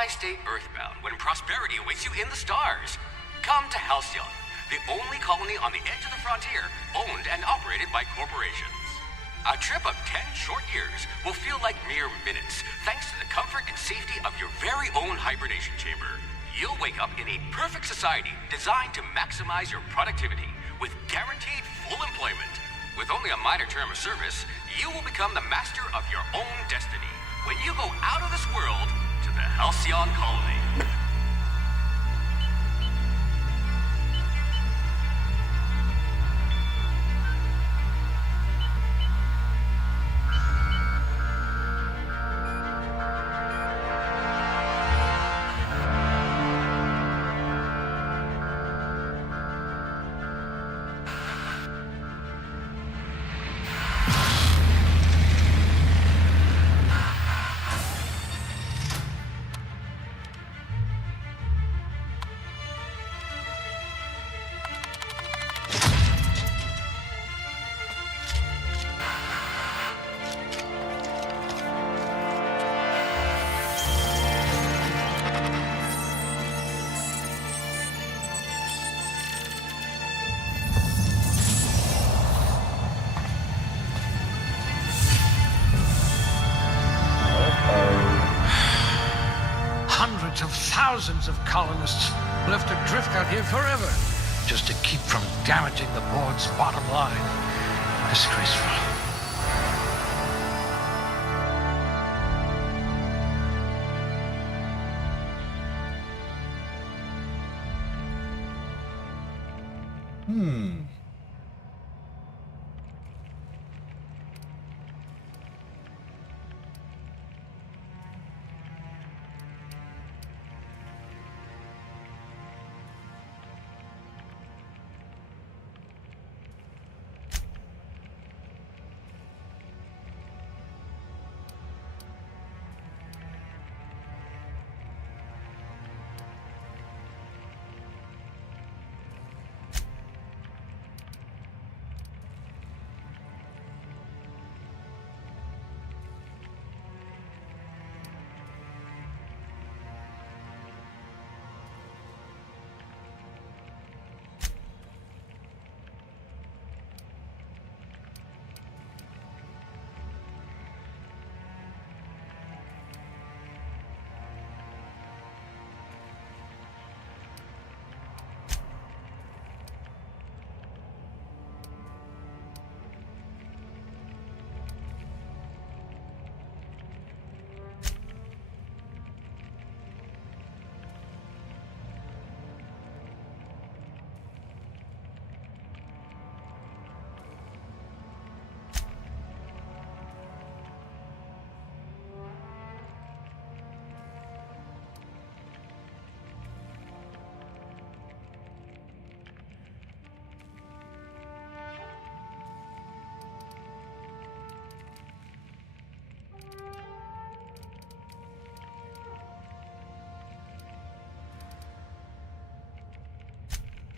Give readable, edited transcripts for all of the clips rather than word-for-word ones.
Why stay earthbound when prosperity awaits you in the stars? Come to Halcyon, the only colony on the edge of the frontier, owned and operated by corporations. A trip of 10 short years will feel like mere minutes, thanks to the comfort and safety of your very own hibernation chamber. You'll wake up in a perfect society designed to maximize your productivity, with guaranteed full employment. With only a minor term of service, you will become the master of your own destiny when you go out of this world to the Halcyon colony. Hundreds of thousands of colonists will have to drift out here forever just to keep from damaging the board's bottom line. Disgraceful.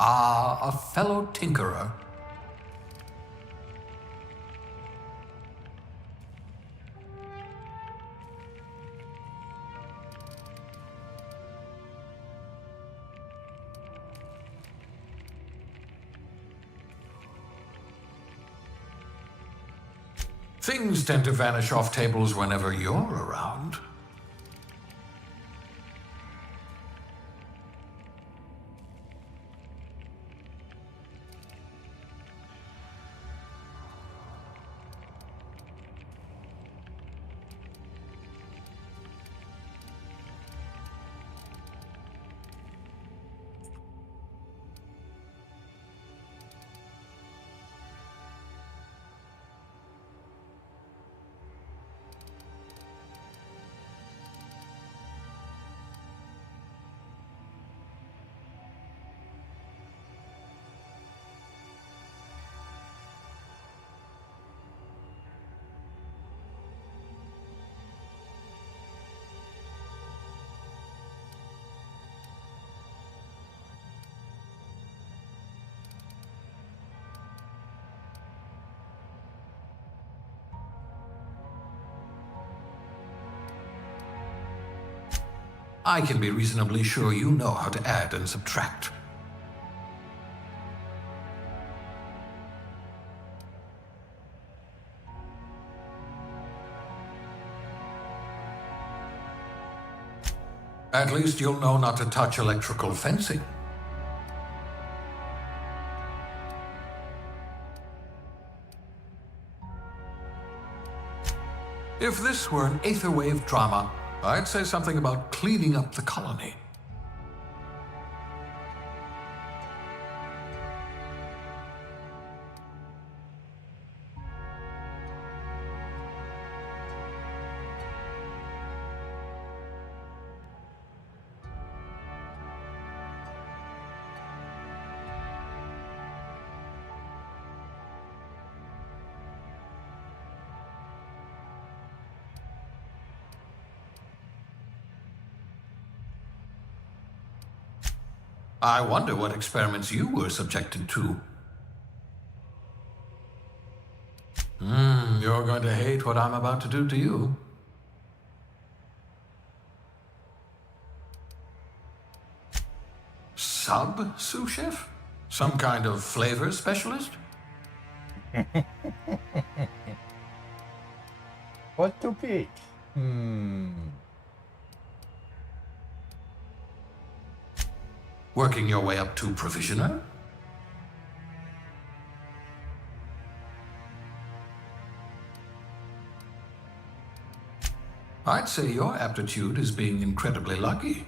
A fellow tinkerer. Things tend to vanish off tables whenever you're around. I can be reasonably sure you know how to add and subtract. At least you'll know not to touch electrical fencing. If this were an aetherwave drama, I'd say something about cleaning up the colony. I wonder what experiments you were subjected to. You're going to hate what I'm about to do to you. Sous chef? Some kind of flavor specialist? What to pick? Working your way up to provisioner? I'd say your aptitude is being incredibly lucky.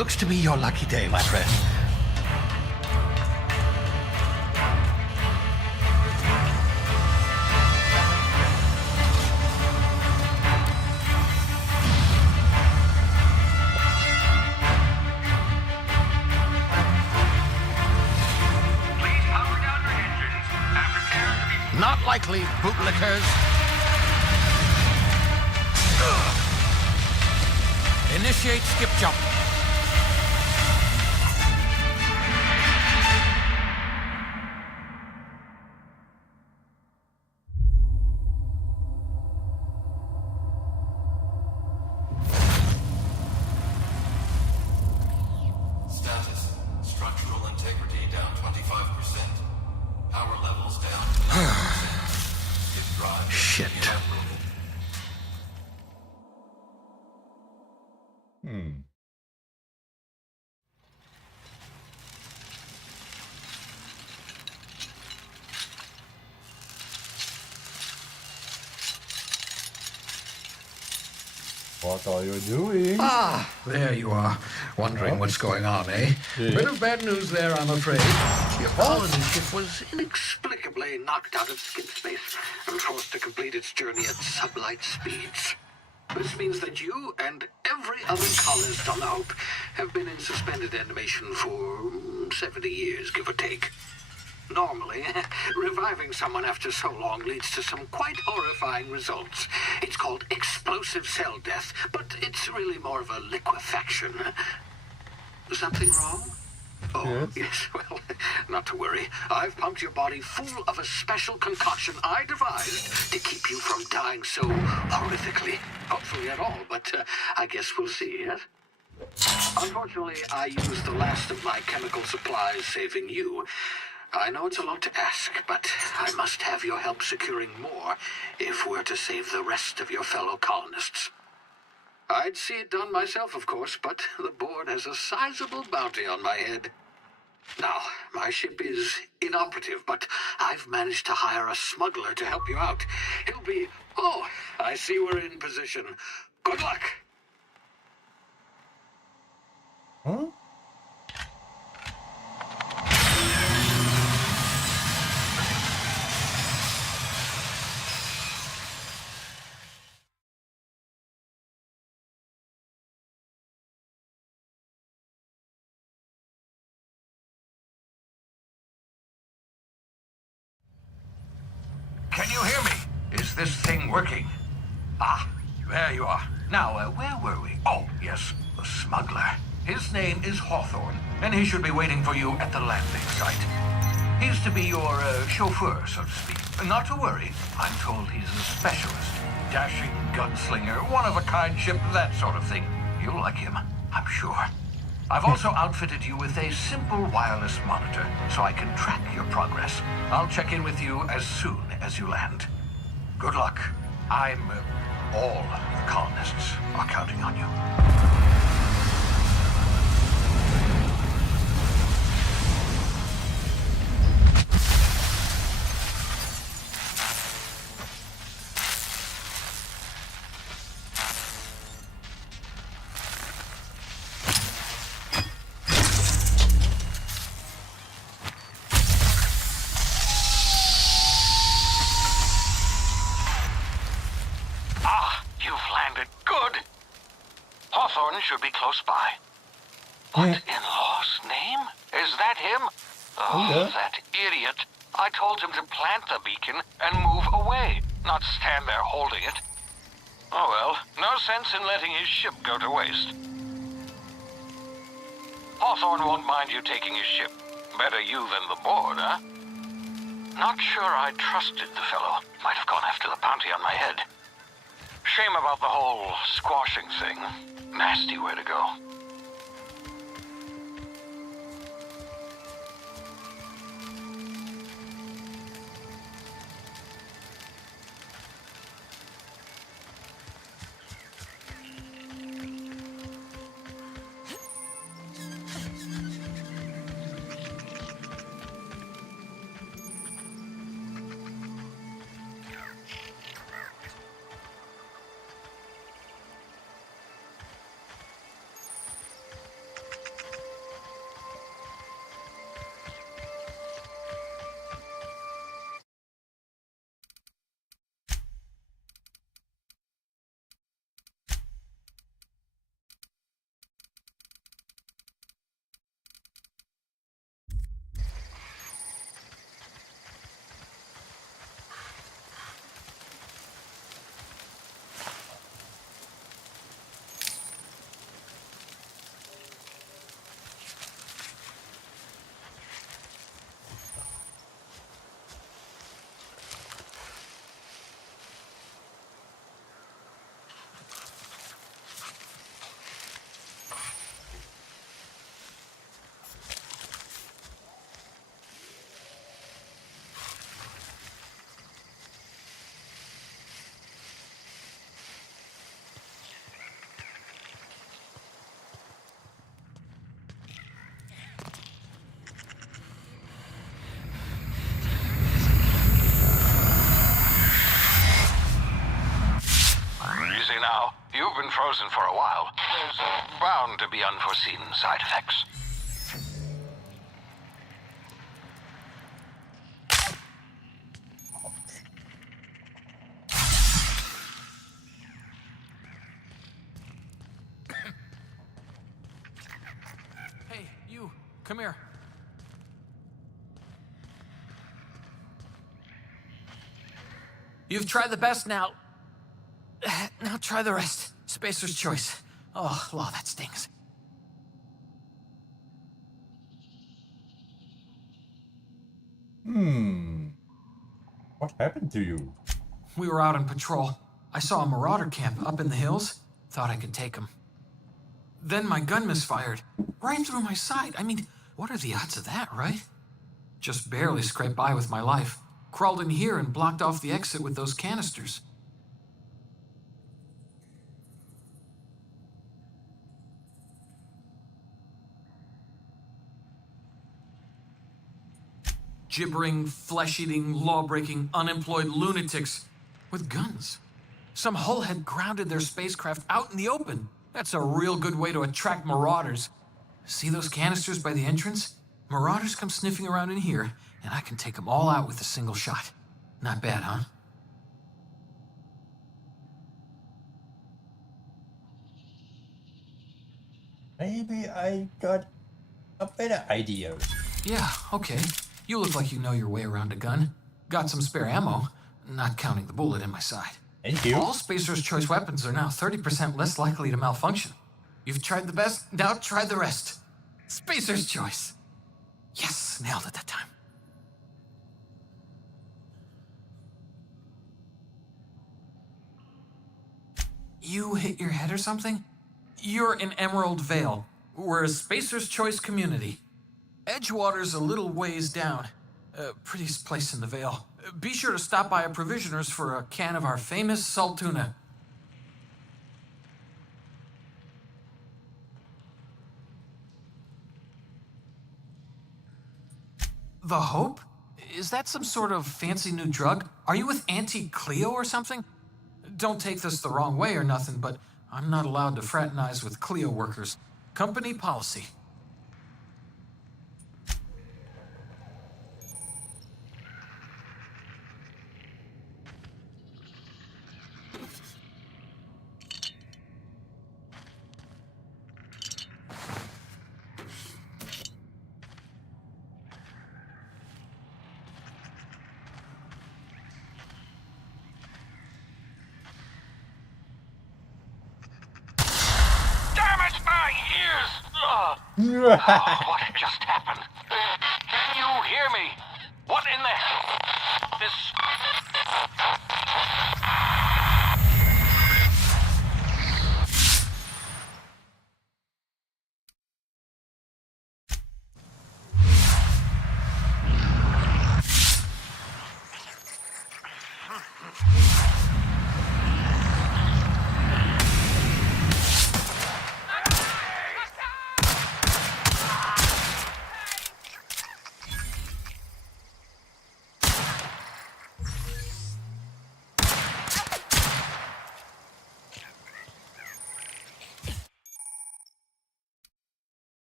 Looks to be your lucky day, my friend. Please power down your engines and prepare to be... Not likely, bootlickers. Initiate skip jump. Status. Structural integrity down 25%. Power levels down 10%. If drive Shit. uprooted. What are you doing? Ah, there you are. Wondering what's going on, eh? Yeah. Bit of bad news there, I'm afraid. Your colony ship was inexplicably knocked out of skip space and forced to complete its journey at sublight speeds. This means that you and every other colonist on the Hope have been in suspended animation for 70 years, give or take. Normally, reviving someone after so long leads to some quite horrifying results. It's called explosive cell death, but it's really more of a liquefaction. Something wrong? Oh, yes, well, not to worry. I've pumped your body full of a special concoction I devised to keep you from dying so horrifically. Hopefully at all, but I guess we'll see, yes? Unfortunately, I used the last of my chemical supplies saving you. I know it's a lot to ask, but I must have your help securing more if we're to save the rest of your fellow colonists. I'd see it done myself, of course, but the board has a sizable bounty on my head. Now, my ship is inoperative, but I've managed to hire a smuggler to help you out. He'll be... Oh, I see we're in position. Good luck! Huh? Can you hear me? Is this thing working? Ah, there you are. Now, where were we? Oh, yes, the smuggler. His name is Hawthorne, and he should be waiting for you at the landing site. He's to be your chauffeur, so to speak. Not to worry, I'm told he's a specialist. Dashing gunslinger, one-of-a-kind ship, that sort of thing. You'll like him, I'm sure. I've also outfitted you with a simple wireless monitor, so I can track your progress. I'll check in with you as soon as you land. Good luck. All the colonists are counting on you. Hawthorne should be close by. What in law's name? Is that him? Oh, yeah. That idiot. I told him to plant the beacon and move away, not stand there holding it. Oh well, no sense in letting his ship go to waste. Hawthorne won't mind you taking his ship. Better you than the board, huh? Not sure I trusted the fellow. Might have gone after the bounty on my head. Shame about the whole squashing thing. Nasty way to go. You've been frozen for a while. There's bound to be unforeseen side effects. Hey, you, come here. You've tried the best now. Now try the rest. Spacer's choice. Oh, law, that stings. What happened to you? We were out on patrol. I saw a marauder camp up in the hills. Thought I could take him. Then my gun misfired. Right through my side. I mean, what are the odds of that, right? Just barely scraped by with my life. Crawled in here and blocked off the exit with those canisters. Gibbering, flesh-eating, law-breaking, unemployed lunatics with guns. Some hull had grounded their spacecraft out in the open. That's a real good way to attract marauders. See those canisters by the entrance? Marauders come sniffing around in here, and I can take them all out with a single shot. Not bad, huh? Maybe I got a better idea. Yeah, okay. You look like you know your way around a gun. Got some spare ammo, not counting the bullet in my side. Thank you. All Spacer's Choice weapons are now 30% less likely to malfunction. You've tried the best, now try the rest. Spacer's Choice. Yes, nailed it that time. You hit your head or something? You're in Emerald Vale. We're a Spacer's Choice community. Edgewater's a little ways down. Prettiest place in the Vale. Be sure to stop by a provisioner's for a can of our famous salt tuna. The Hope? Is that some sort of fancy new drug? Are you with Auntie Cleo or something? Don't take this the wrong way or nothing, but I'm not allowed to fraternize with Cleo workers. Company policy. What just happened? Can you hear me? What in the... This...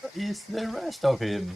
What is the rest of him?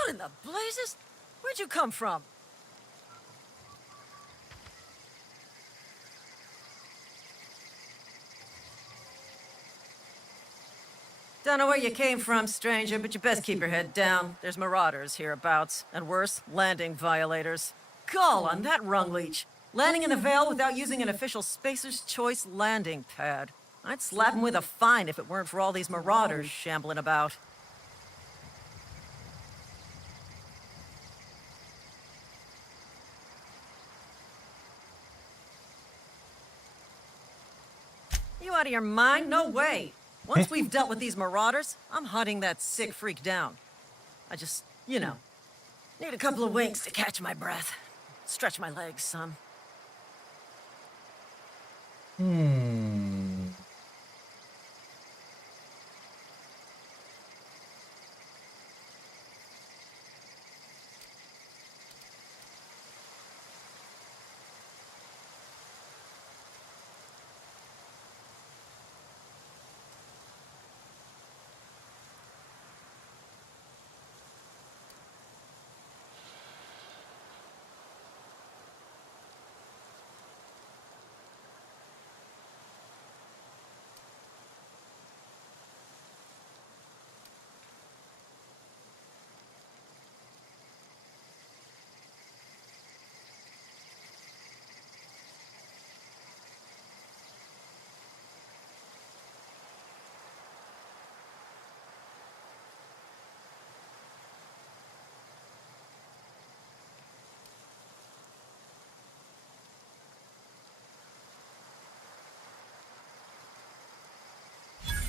What in the blazes? Where'd you come from? Don't know where you came from, stranger, but you best keep your head down. There's marauders hereabouts, and worse, landing violators. Gall on that rung leech. Landing in the Vale without using an official Spacer's Choice landing pad. I'd slap him with a fine if it weren't for all these marauders shambling about. You out of your mind? No way. Once we've dealt with these marauders, I'm hunting that sick freak down. I just, need a couple of winks to catch my breath. Stretch my legs some.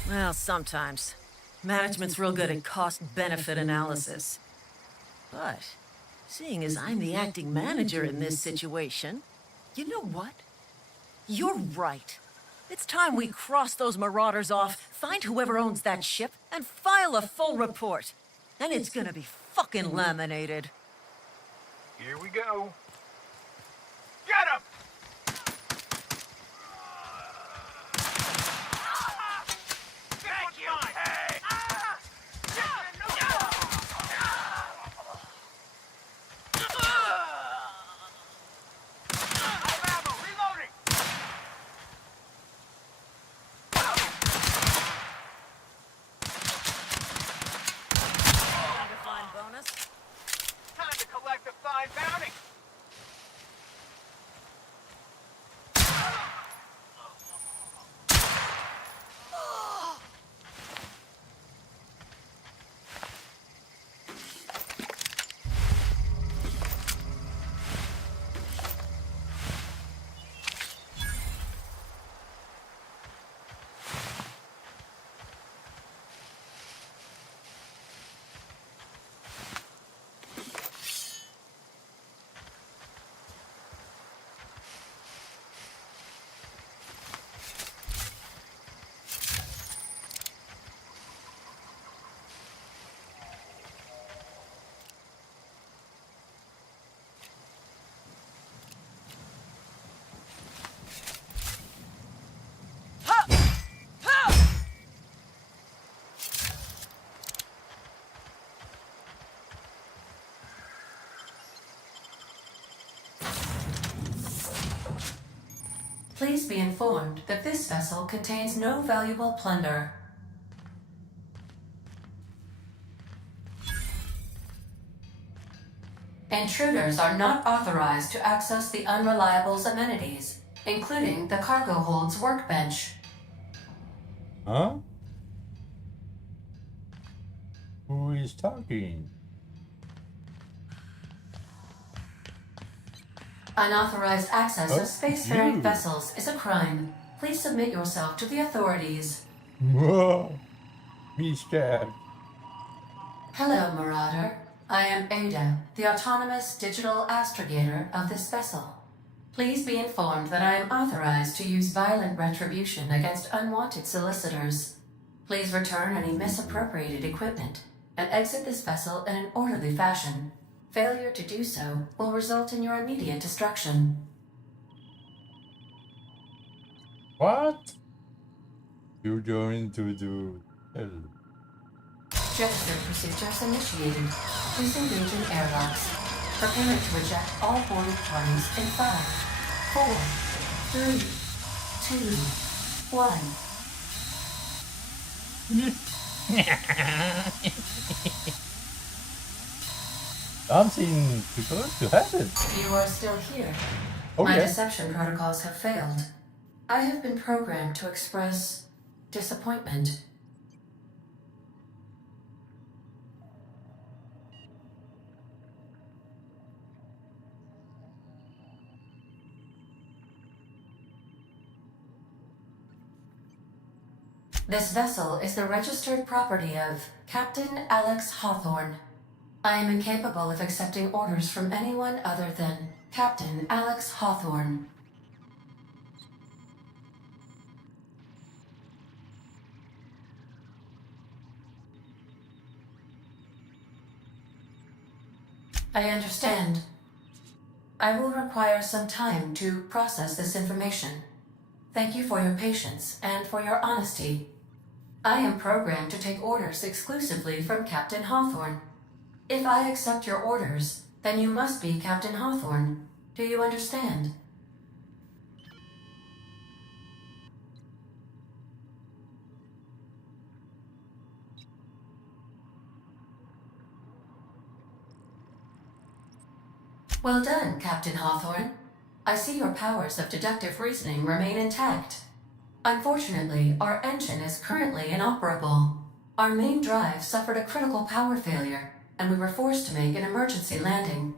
Well, sometimes. Management's real good at cost-benefit analysis. But, seeing as I'm the acting manager in this situation, you know what? You're right. It's time we cross those marauders off, find whoever owns that ship, and file a full report. Then it's gonna be fucking laminated. Here we go. Get him! Thank you! Hey! Please be informed that this vessel contains no valuable plunder. Intruders are not authorized to access the Unreliable's amenities, including the cargo hold's workbench. Huh? Who is talking? Unauthorized access of Oh, spacefaring you. vessels is a crime. Please submit yourself to the authorities. Whoa. Me scared. Hello, Marauder. I am Ada, the autonomous digital astrogator of this vessel. Please be informed that I am authorized to use violent retribution against unwanted solicitors. Please return any misappropriated equipment and exit this vessel in an orderly fashion. Failure to do so will result in your immediate destruction. What? You're going to do hell. Gesture procedures initiated. Please engage in airlocks. Prepare to eject all boarded parties in 5, 4, 3, 2, 1. Something supposed to happen. You are still here. Oh, My yeah. deception protocols have failed. I have been programmed to express disappointment. This vessel is the registered property of Captain Alex Hawthorne. I am incapable of accepting orders from anyone other than Captain Alex Hawthorne. I understand. I will require some time to process this information. Thank you for your patience and for your honesty. I am programmed to take orders exclusively from Captain Hawthorne. If I accept your orders, then you must be Captain Hawthorne. Do you understand? Well done, Captain Hawthorne. I see your powers of deductive reasoning remain intact. Unfortunately, our engine is currently inoperable. Our main drive suffered a critical power failure, and we were forced to make an emergency landing.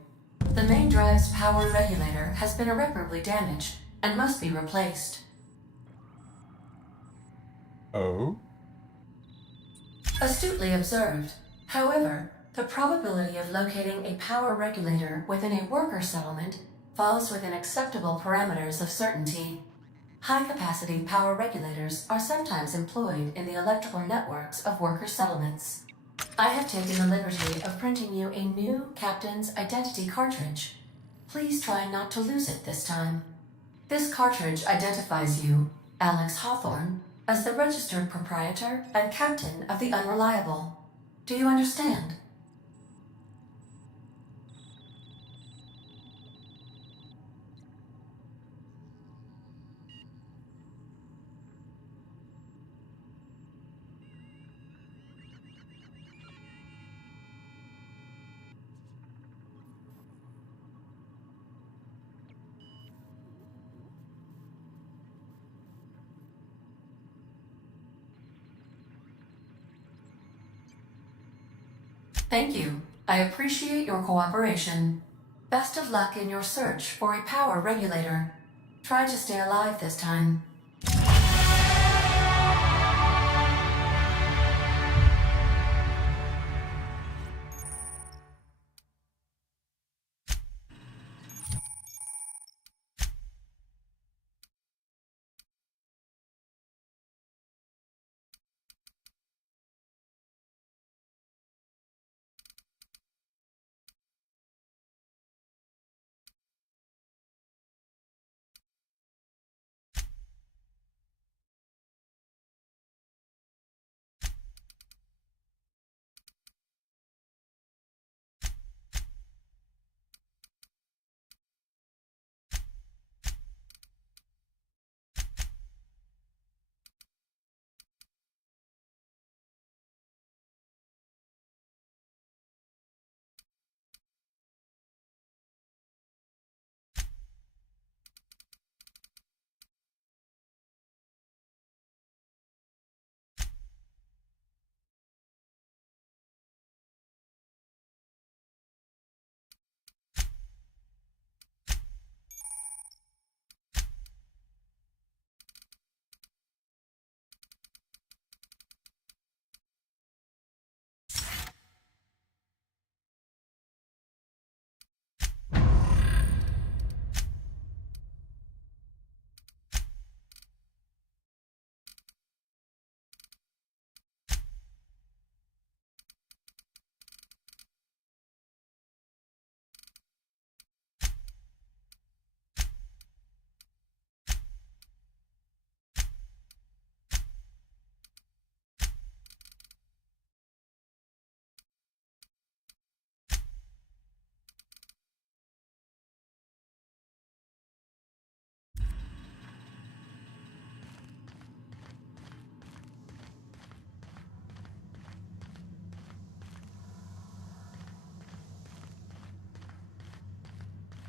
The main drive's power regulator has been irreparably damaged and must be replaced. Oh? Astutely observed. However, the probability of locating a power regulator within a worker settlement falls within acceptable parameters of certainty. High-capacity power regulators are sometimes employed in the electrical networks of worker settlements. I have taken the liberty of printing you a new Captain's Identity cartridge. Please try not to lose it this time. This cartridge identifies you, Alex Hawthorne, as the registered proprietor and captain of the Unreliable. Do you understand? Thank you. I appreciate your cooperation. Best of luck in your search for a power regulator. Try to stay alive this time.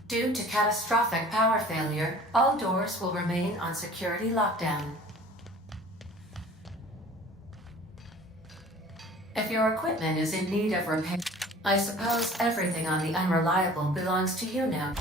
Due to catastrophic power failure, all doors will remain on security lockdown. If your equipment is in need of repair, I suppose everything on the Unreliable belongs to you now.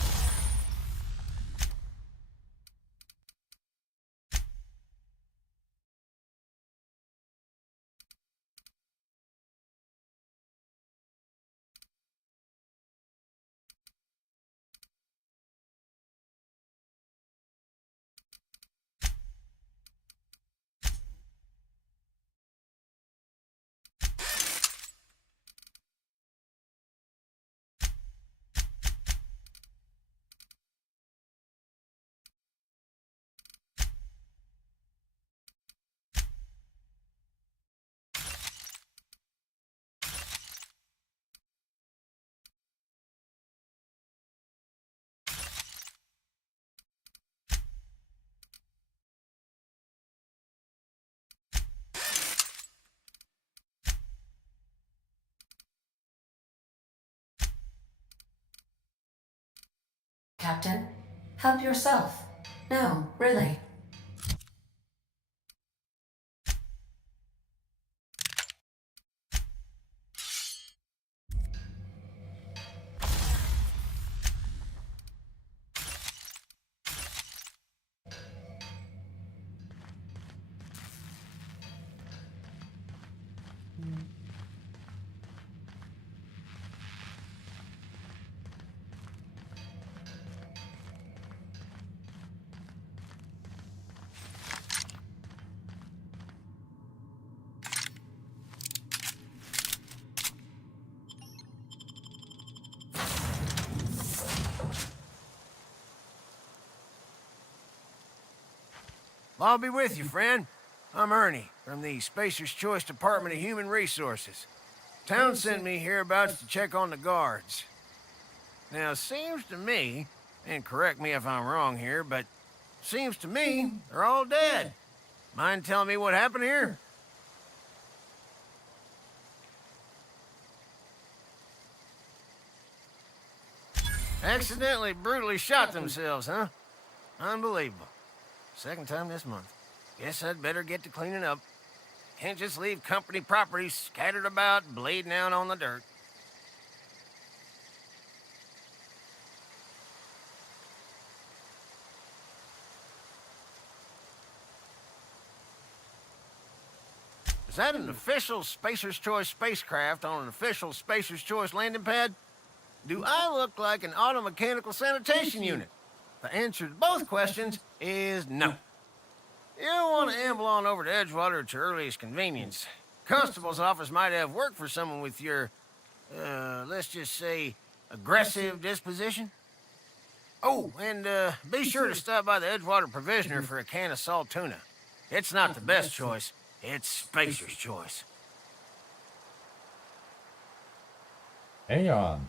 Captain, help yourself. No, really. I'll be with you, friend. I'm Ernie, from the Spacer's Choice Department of Human Resources. Town sent me hereabouts to check on the guards. Now, it seems to me, and correct me if I'm wrong here, but seems to me they're all dead. Mind telling me what happened here? Accidentally brutally shot themselves, huh? Unbelievable. Second time this month. Guess I'd better get to cleaning up. Can't just leave company property scattered about, bleeding out on the dirt. Is that an official Spacer's Choice spacecraft on an official Spacer's Choice landing pad? Do I look like an automechanical sanitation unit? The answer to both questions is no. You don't want to amble on over to Edgewater at your earliest convenience. Constable's office might have work for someone with your, let's just say, aggressive disposition. Oh, and be sure to stop by the Edgewater Provisioner for a can of salt tuna. It's not the best choice, it's Spacer's Choice. Hang on.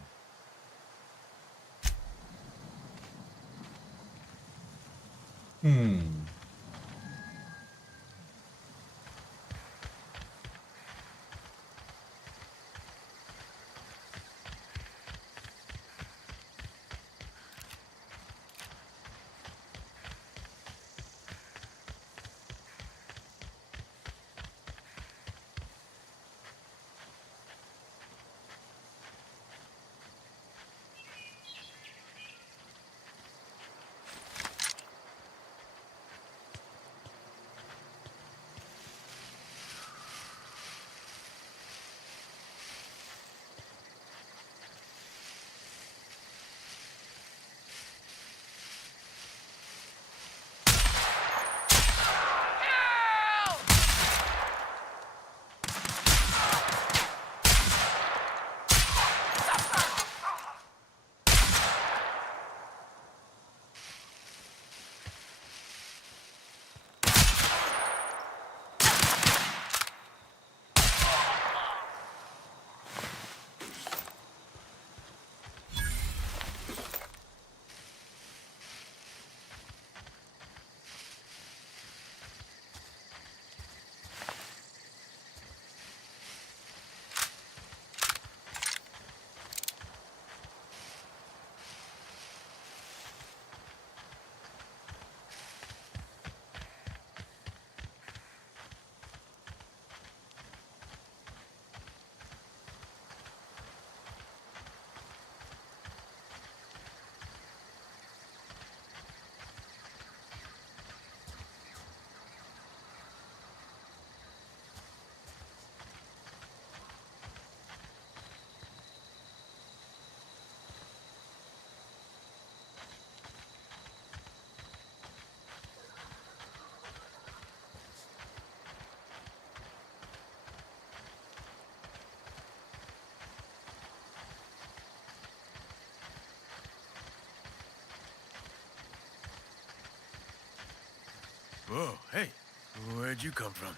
Oh, hey. Where'd you come from?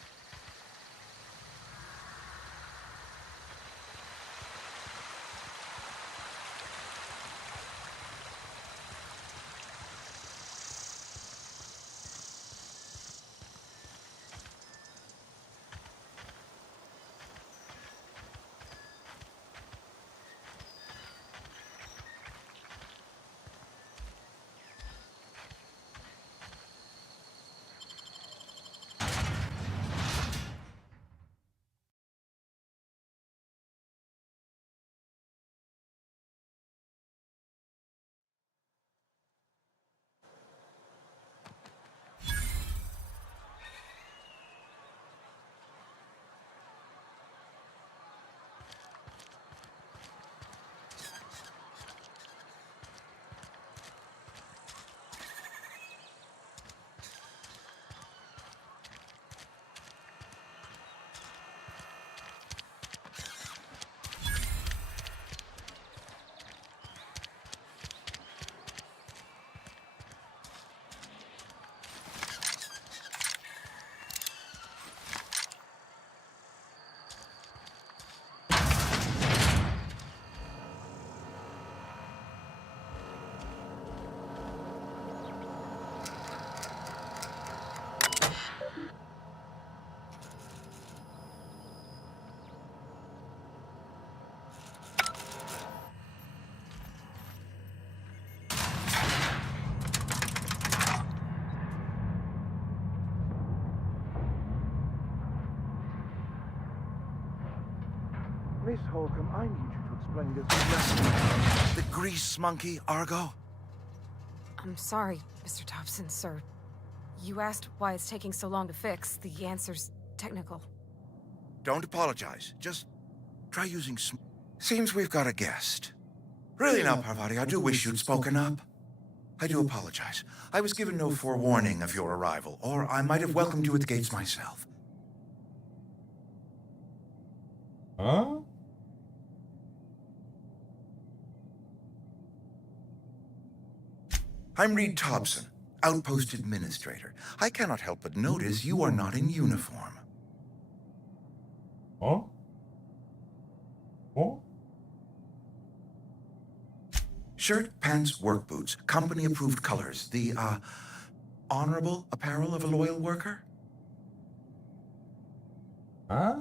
Miss Holcomb, I need you to explain this lesson. The grease monkey, Argo? I'm sorry, Mr. Thompson, sir. You asked why it's taking so long to fix. The answer's technical. Don't apologize. Just try using Seems we've got a guest. Really now, Parvati, I do wish you'd spoken up. I do apologize. I was given no forewarning of your arrival, or I might have welcomed you at the gates myself. Huh? I'm Reed Thompson, Outpost Administrator. I cannot help but notice you are not in uniform. Oh? Oh? Shirt, pants, work boots, company-approved colors. The, honorable apparel of a loyal worker? Huh?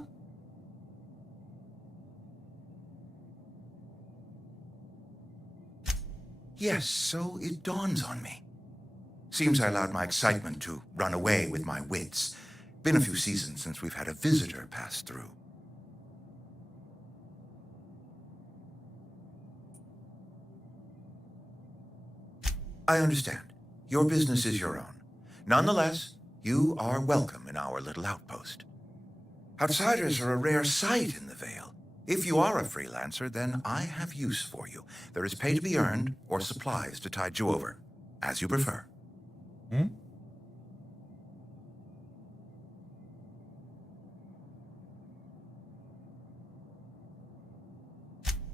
Yes, so it dawns on me. Seems I allowed my excitement to run away with my wits. Been a few seasons since we've had a visitor pass through. I understand. Your business is your own. Nonetheless, you are welcome in our little outpost. Outsiders are a rare sight in the Vale. If you are a freelancer, then I have use for you. There is pay to be earned, or supplies to tide you over, as you prefer. Hmm?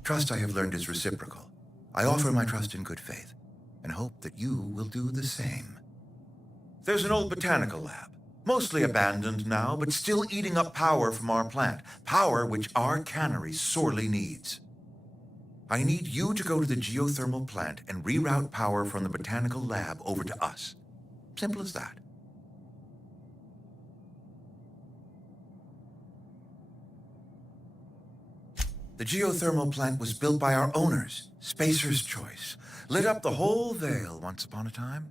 Trust, I have learned, is reciprocal. I offer my trust in good faith, and hope that you will do the same. There's an old botanical lab, mostly abandoned now, but still eating up power from our plant, power which our cannery sorely needs. I need you to go to the geothermal plant and reroute power from the botanical lab over to us. Simple as that. The geothermal plant was built by our owners, Spacer's Choice. Lit up the whole Vale once upon a time.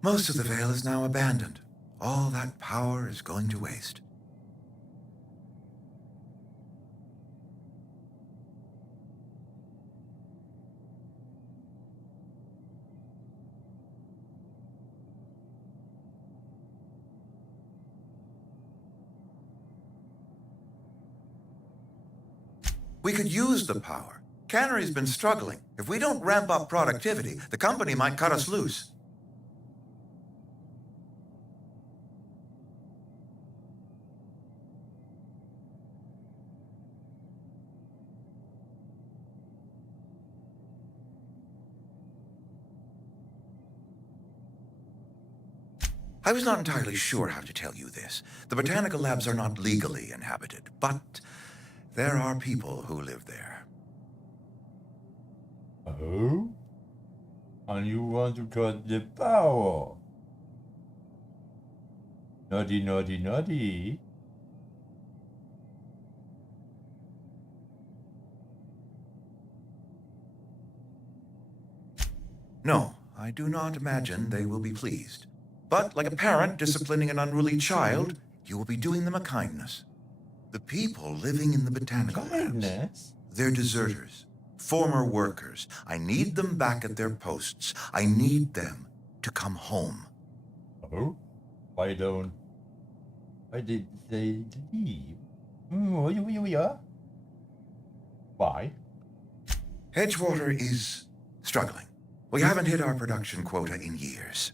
Most of the Vale is now abandoned. All that power is going to waste. We could use the power. Cannery's been struggling. If we don't ramp up productivity, the company might cut us loose. I was not entirely sure how to tell you this. The botanical labs are not legally inhabited, but there are people who live there. Oh? And you want to cut the power? Naughty, naughty, naughty. No, I do not imagine they will be pleased. But like a parent disciplining an unruly child, you will be doing them a kindness. The people living in the botanical labs, Kindness? they're deserters, former workers. I need them back at their posts. I need them to come home. Oh? Why did they leave? Yeah. Why? Edgewater is struggling. We haven't hit our production quota in years.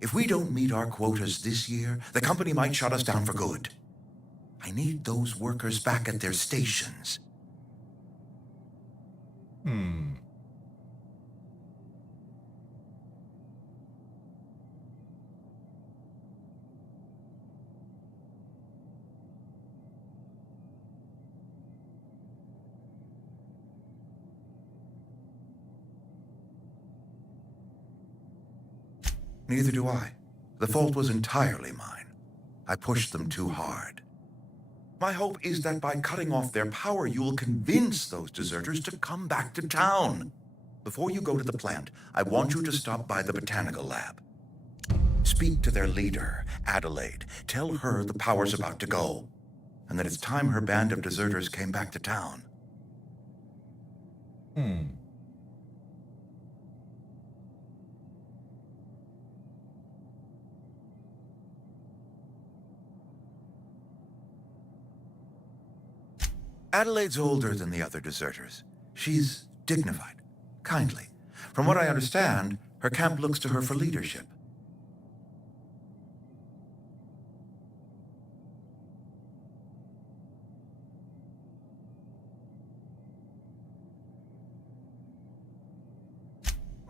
If we don't meet our quotas this year, the company might shut us down for good. I need those workers back at their stations. Neither do I. The fault was entirely mine. I pushed them too hard. My hope is that by cutting off their power, you will convince those deserters to come back to town. Before you go to the plant, I want you to stop by the botanical lab. Speak to their leader, Adelaide. Tell her the power's about to go, and that it's time her band of deserters came back to town. Adelaide's older than the other deserters. She's dignified, kindly. From what I understand, her camp looks to her for leadership.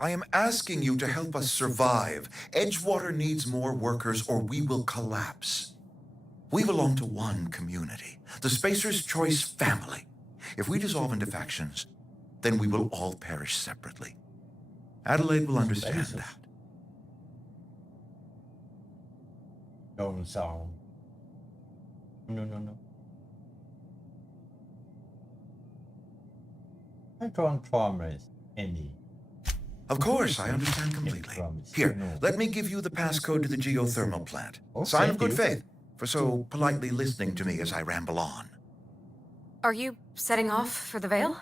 I am asking you to help us survive. Edgewater needs more workers or we will collapse. We belong to one community, the Spacer's Choice family. If we dissolve into factions, then we will all perish separately. Adelaide will understand that. Don't sound. No. I can't promise any. Of course, I understand completely. Here, let me give you the passcode to the geothermal plant. Sign of good faith for so politely listening to me as I ramble on. Are you setting off for the Vale?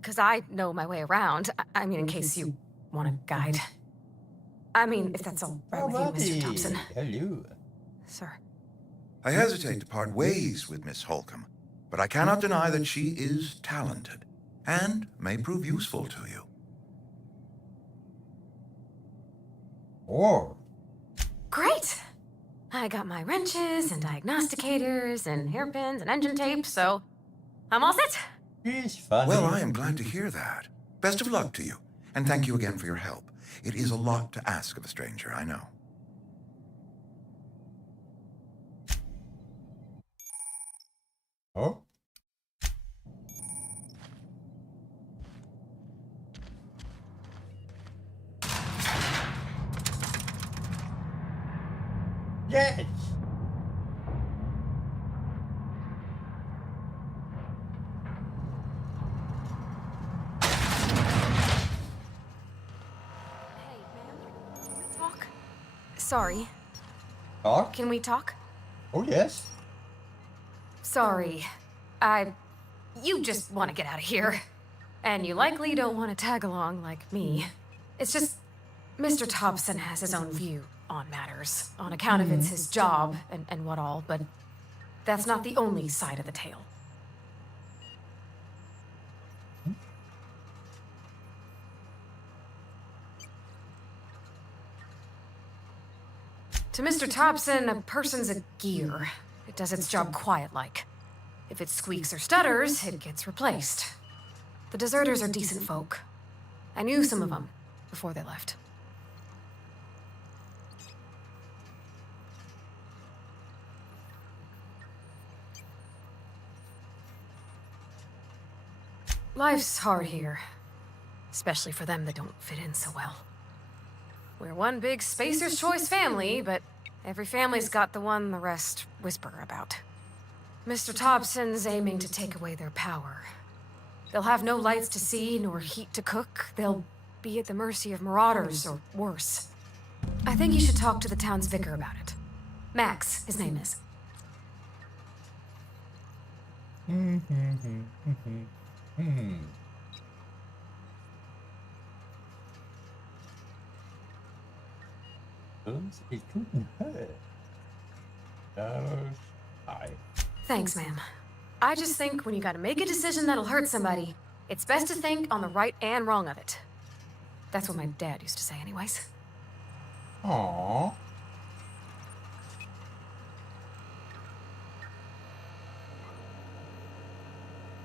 Because I know my way around. I mean, in case you want a guide. I mean, if that's all right with you, Mr. Thompson. Hello. Sir. I hesitate to part ways with Miss Holcomb, but I cannot deny that she is talented and may prove useful to you. Or Great! I got my wrenches and diagnosticators and hairpins and engine tape, so I'm all set. she's funny. Well, I am glad to hear that. Best of luck to you, and thank you again for your help. It is a lot to ask of a stranger, I know. Oh? Yes! Hey, ma'am, can we talk? Sorry, Talk? can we talk? Oh, yes. Sorry. You just want to get out of here. And you likely don't want to tag along like me. It's just, Mr. Thompson has his own view on matters, on account of it's his job and what all, but that's not the only side of the tale. To Mr. Thompson, a person's a gear. It does its job quiet-like. If it squeaks or stutters, it gets replaced. The deserters are decent folk. I knew some of them before they left. Life's hard here. Especially for them that don't fit in so well. We're one big Spacer's Choice family, but every family's got the one the rest whisper about. Mr. Thompson's aiming to take away their power. They'll have no lights to see, nor heat to cook. They'll be at the mercy of marauders, or worse. I think you should talk to the town's vicar about it. Max, his name is. It couldn't hurt. Aye. Thanks, ma'am. I just think when you gotta make a decision that'll hurt somebody, it's best to think on the right and wrong of it. That's what my dad used to say anyways. Aww.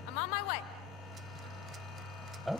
I'm on my way. Oh.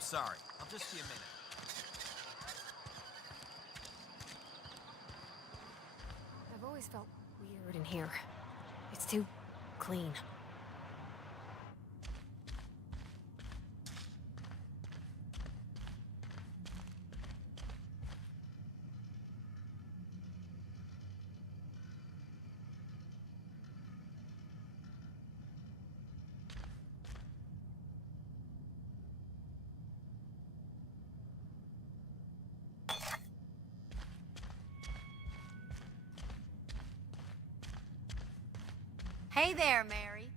Sorry, I'll just be a minute. I've always felt weird in here. It's too clean. Hey there, Mary.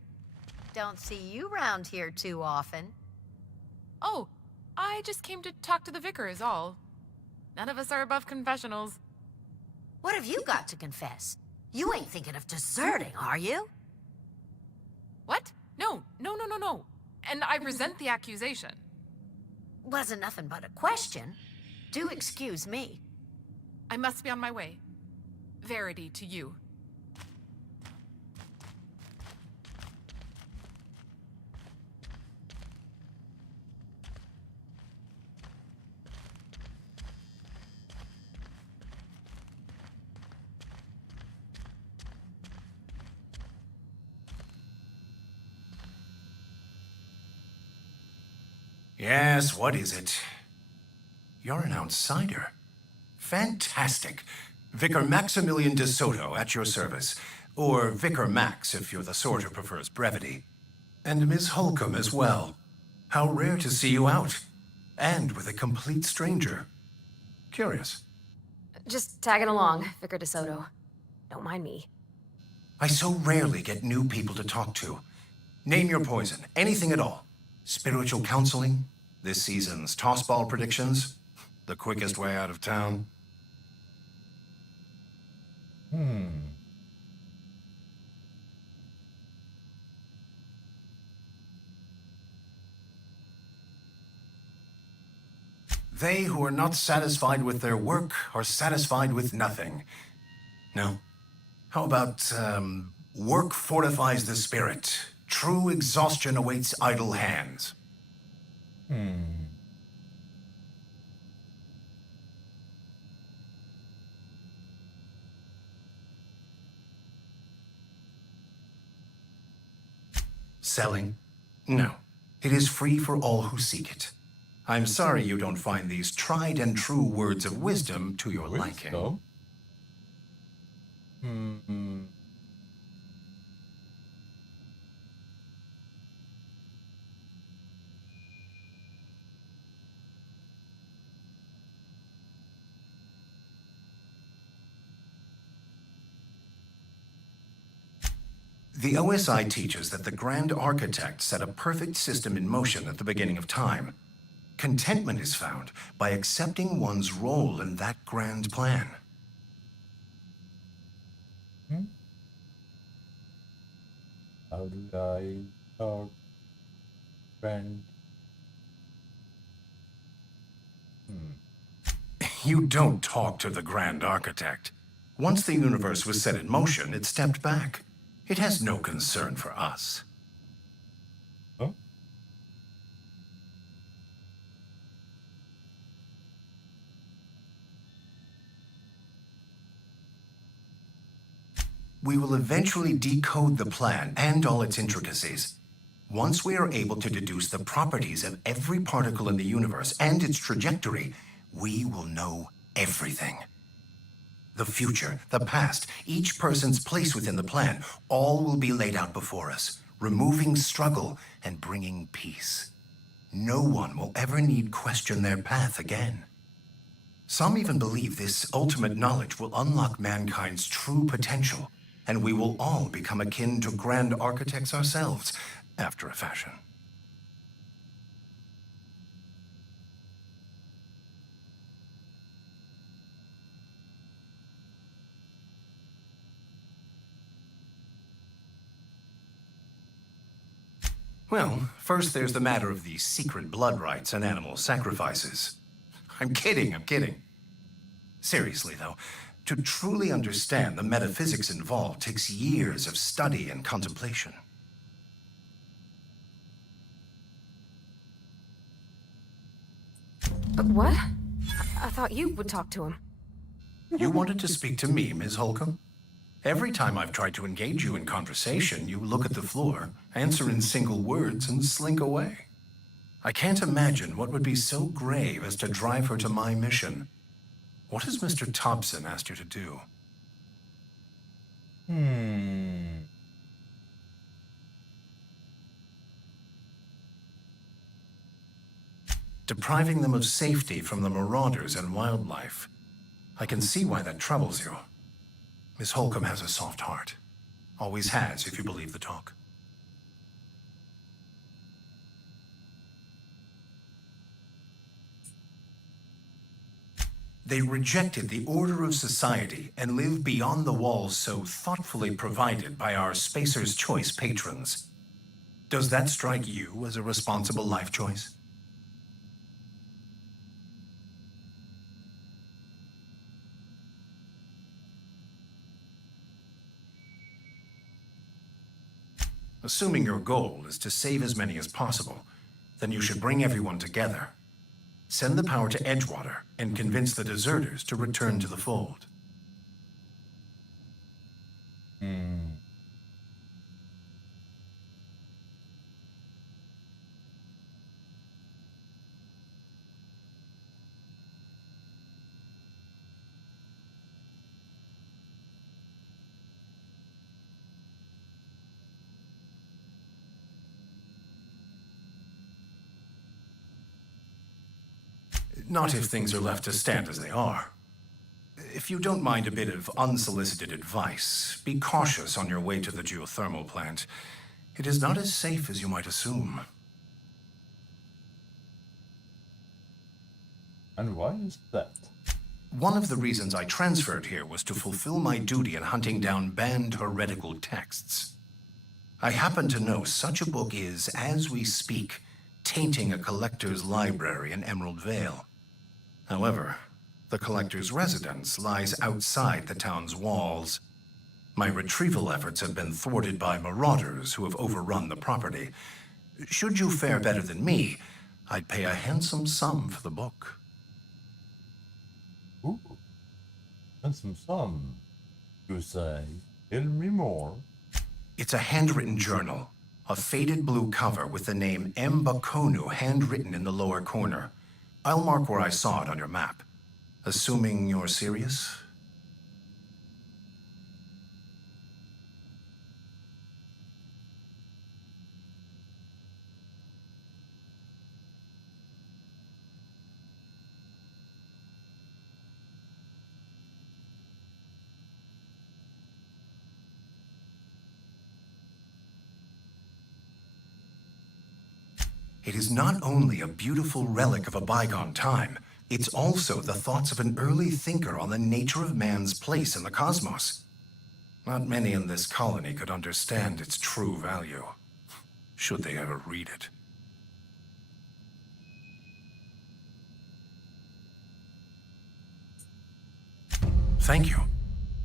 Don't see you round here too often. Oh, I just came to talk to the vicar is all. None of us are above confessionals. What have you got to confess? You ain't thinking of deserting, are you? What? No. And I resent the accusation. Wasn't nothing but a question. Do excuse me. I must be on my way. Verity to you. Yes, what is it? You're an outsider. Fantastic. Vicar Maximilian de Soto at your service. Or Vicar Max if you're the sort who prefers brevity. And Miss Holcomb as well. How rare to see you out. And with a complete stranger. Curious. Just tagging along, Vicar DeSoto. Don't mind me. I so rarely get new people to talk to. Name your poison, anything at all. Spiritual counseling, this season's tossball predictions, the quickest way out of town. They who are not satisfied with their work are satisfied with nothing. No. How about, work fortifies the spirit. True exhaustion awaits idle hands. Selling? No. It is free for all who seek it. I'm sorry you don't find these tried and true words of wisdom to your liking. The OSI teaches that the Grand Architect set a perfect system in motion at the beginning of time. Contentment is found by accepting one's role in that grand plan. How do I talk? Friend. You don't talk to the Grand Architect. Once the universe was set in motion, it stepped back. It has no concern for us. Huh? We will eventually decode the plan and all its intricacies. Once we are able to deduce the properties of every particle in the universe and its trajectory, we will know everything. The future, the past, each person's place within the plan, all will be laid out before us, removing struggle and bringing peace. No one will ever need question their path again. Some even believe this ultimate knowledge will unlock mankind's true potential, and we will all become akin to grand architects ourselves, after a fashion. Well, first there's the matter of the secret blood rites and animal sacrifices. I'm kidding. Seriously, though, to truly understand the metaphysics involved takes years of study and contemplation. What? I thought you would talk to him. You wanted to speak to me, Ms. Holcomb? Every time I've tried to engage you in conversation, you look at the floor, answer in single words, and slink away. I can't imagine what would be so grave as to drive her to my mission. What has Mr. Thompson asked you to do? Depriving them of safety from the marauders and wildlife. I can see why that troubles you. Miss Holcomb has a soft heart. Always has, if you believe the talk. They rejected the order of society and live beyond the walls so thoughtfully provided by our Spacer's Choice patrons. Does that strike you as a responsible life choice? Assuming your goal is to save as many as possible, then you should bring everyone together. Send the power to Edgewater and convince the deserters to return to the fold. Not if things are left to stand as they are. If you don't mind a bit of unsolicited advice, be cautious on your way to the geothermal plant. It is not as safe as you might assume. And why is that? One of the reasons I transferred here was to fulfill my duty in hunting down banned heretical texts. I happen to know such a book is, as we speak, tainting a collector's library in Emerald Vale. However, the collector's residence lies outside the town's walls. My retrieval efforts have been thwarted by marauders who have overrun the property. Should you fare better than me, I'd pay a handsome sum for the book. Ooh. Handsome sum, you say? Tell me more. It's a handwritten journal, a faded blue cover with the name M. Bakonu handwritten in the lower corner. I'll mark where I saw it on your map. Assuming you're serious? It is not only a beautiful relic of a bygone time, it's also the thoughts of an early thinker on the nature of man's place in the cosmos. Not many in this colony could understand its true value, should they ever read it. Thank you.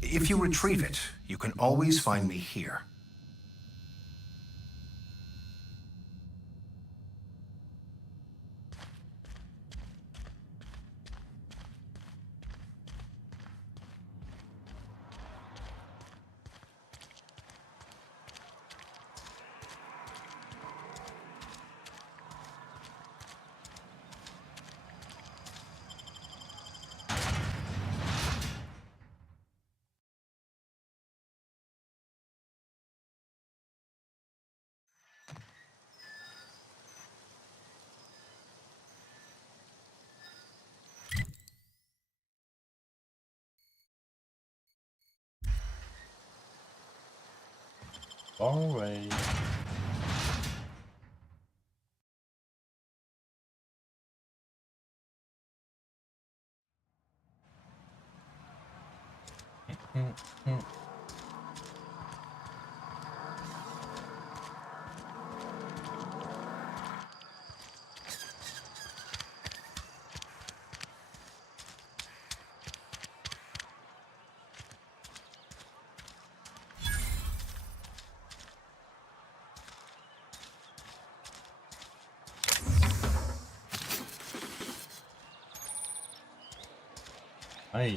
If you retrieve it, you can always find me here. Long way. Hey.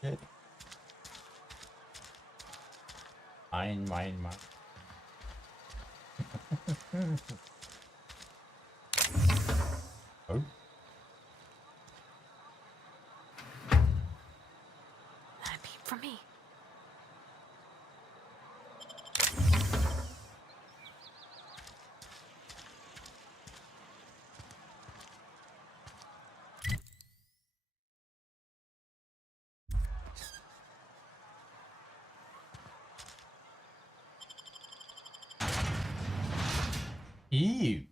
Shit. Mine. Oh. That'd be for me. Ew.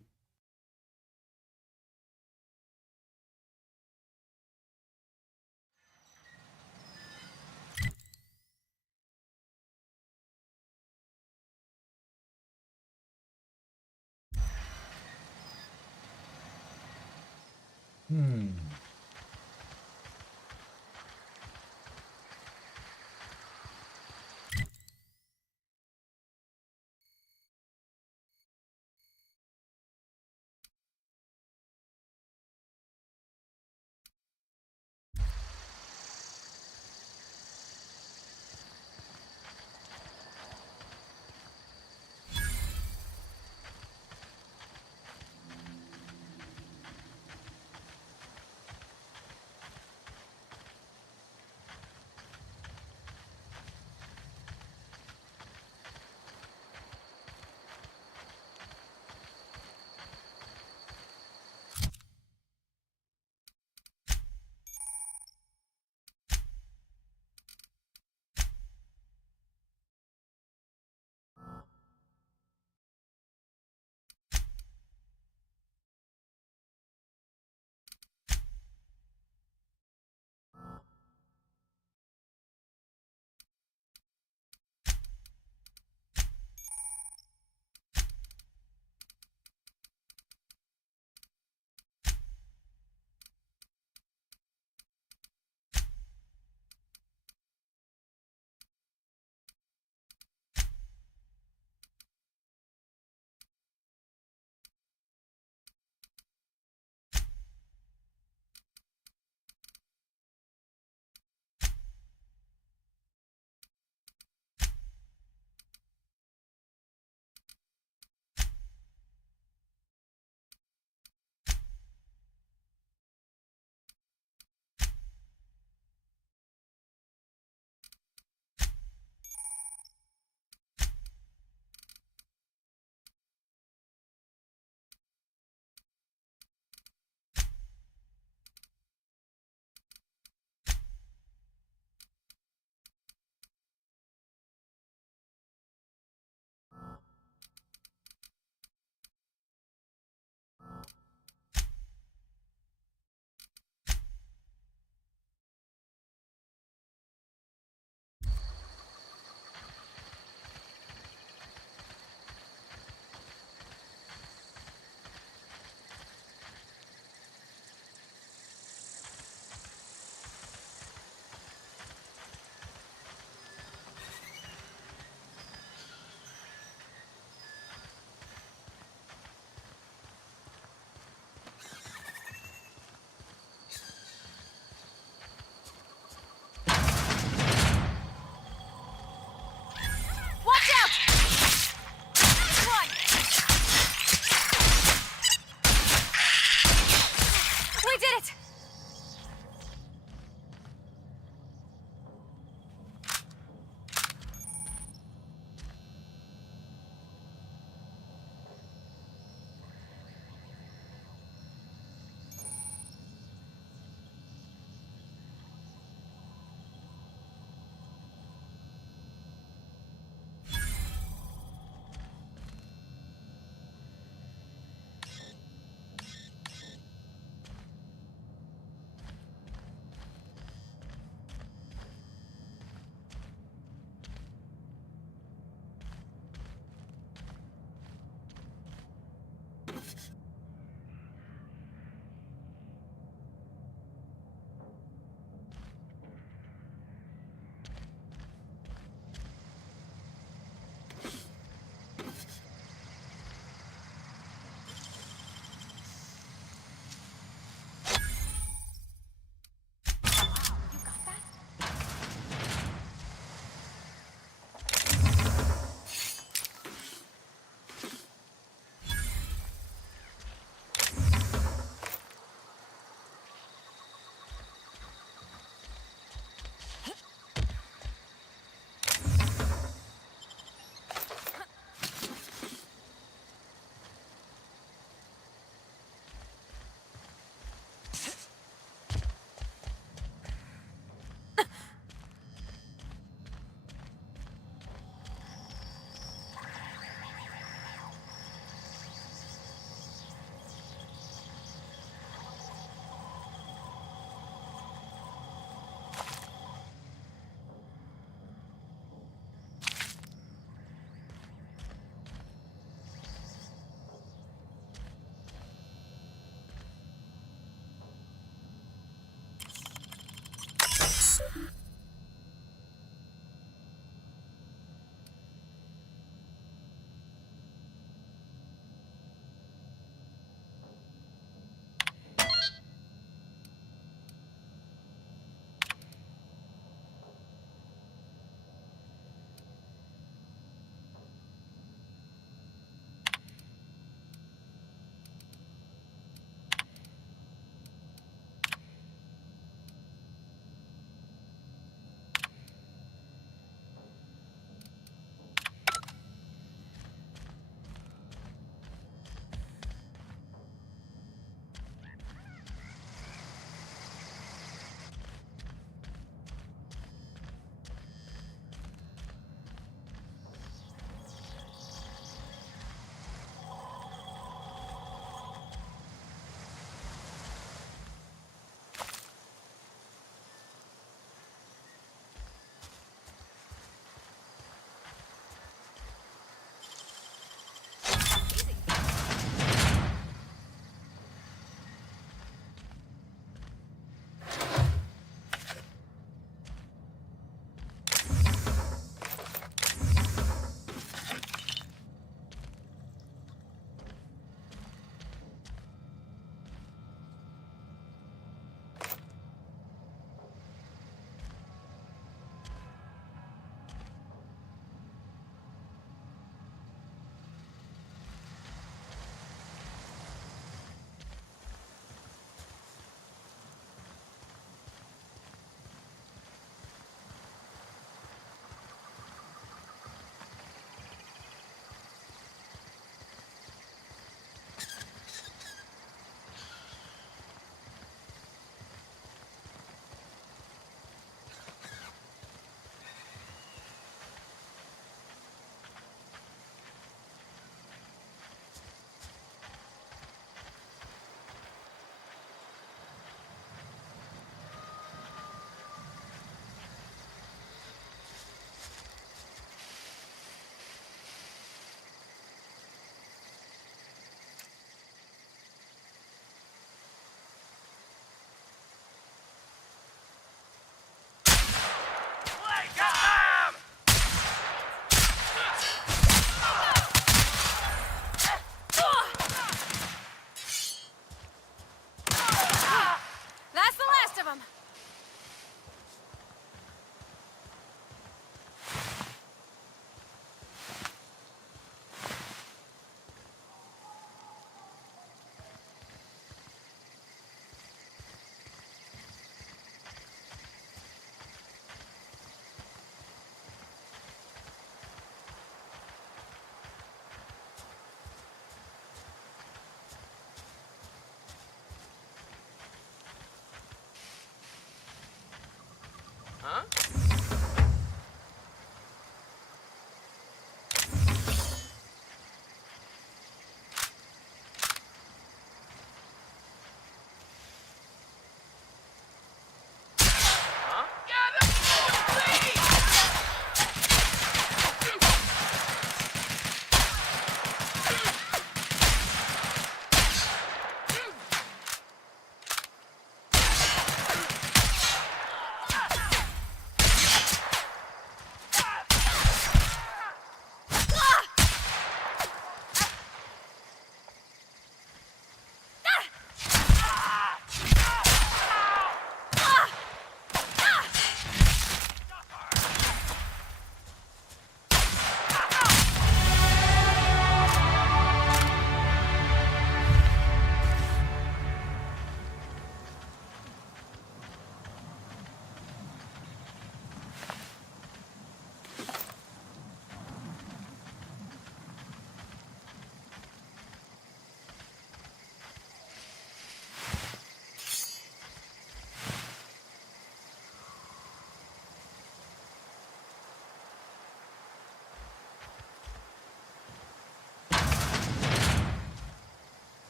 That's the last of them.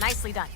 Nicely done.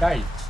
Guys.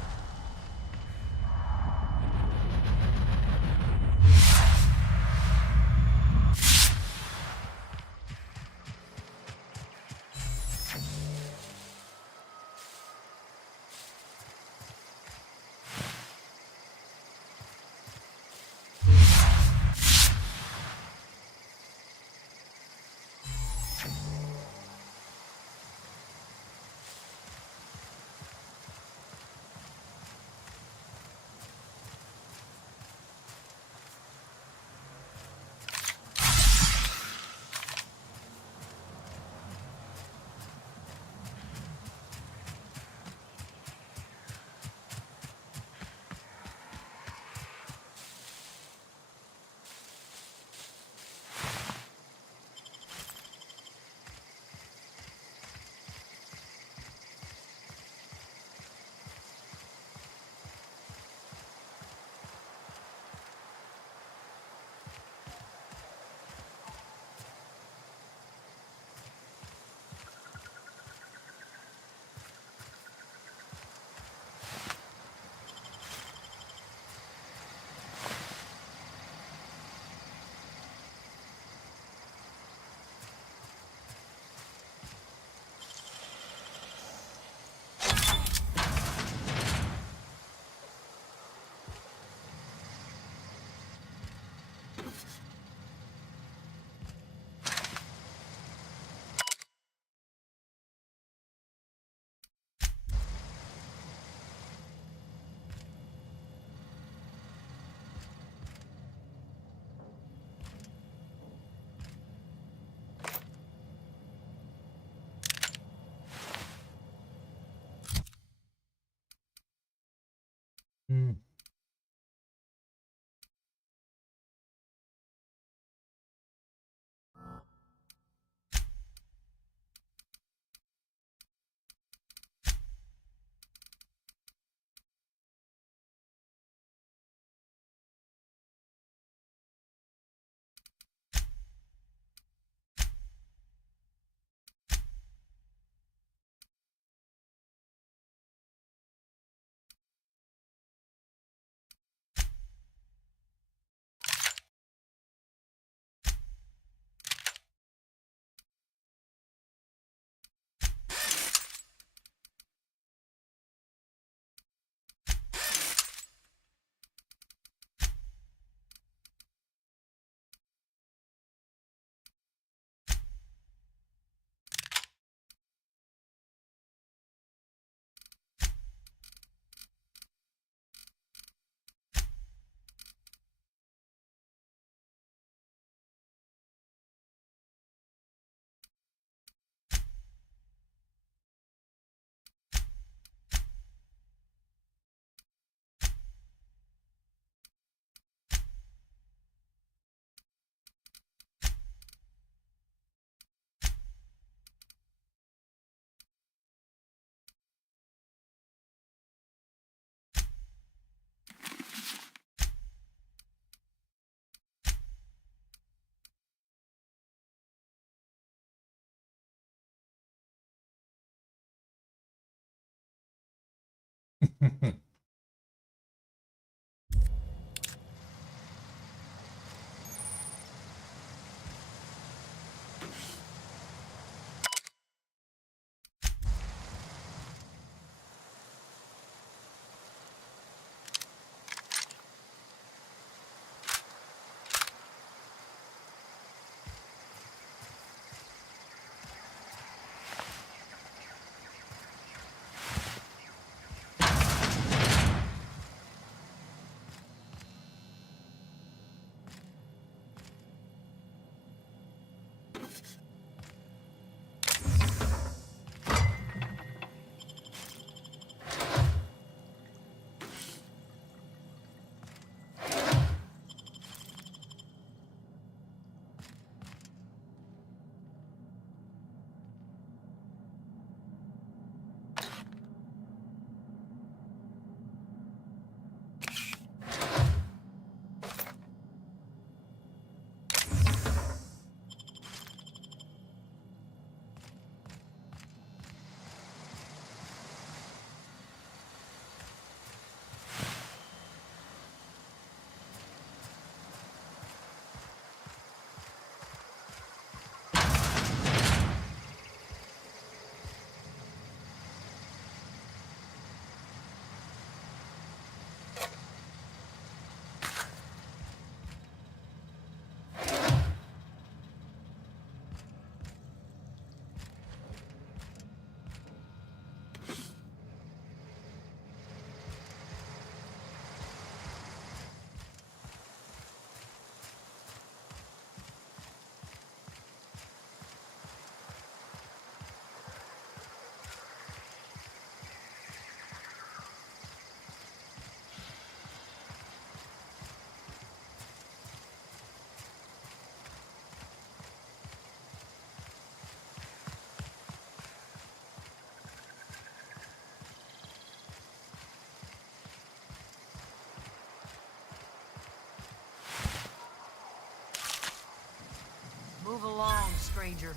stranger.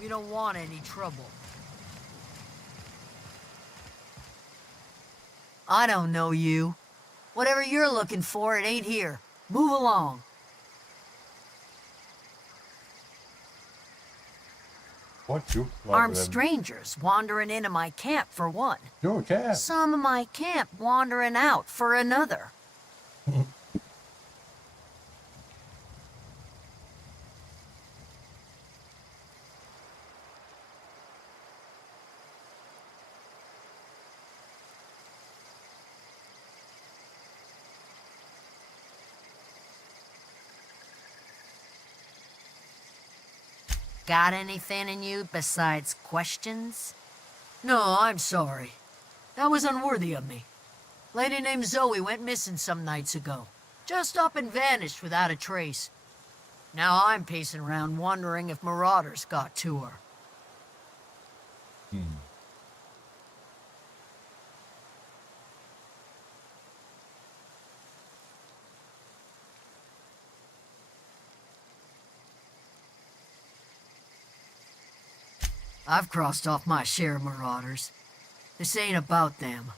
We don't want any trouble. I don't know you. Whatever you're looking for, it ain't here. Move along. What's your Armed problem? strangers wandering into my camp for one. Your cat. Some of my camp wandering out for another. Got anything in you besides questions? No, I'm sorry. That was unworthy of me. Lady named Zoe went missing some nights ago. Just up and vanished without a trace. Now I'm pacing around wondering if marauders got to her. I've crossed off my share of marauders. This ain't about them.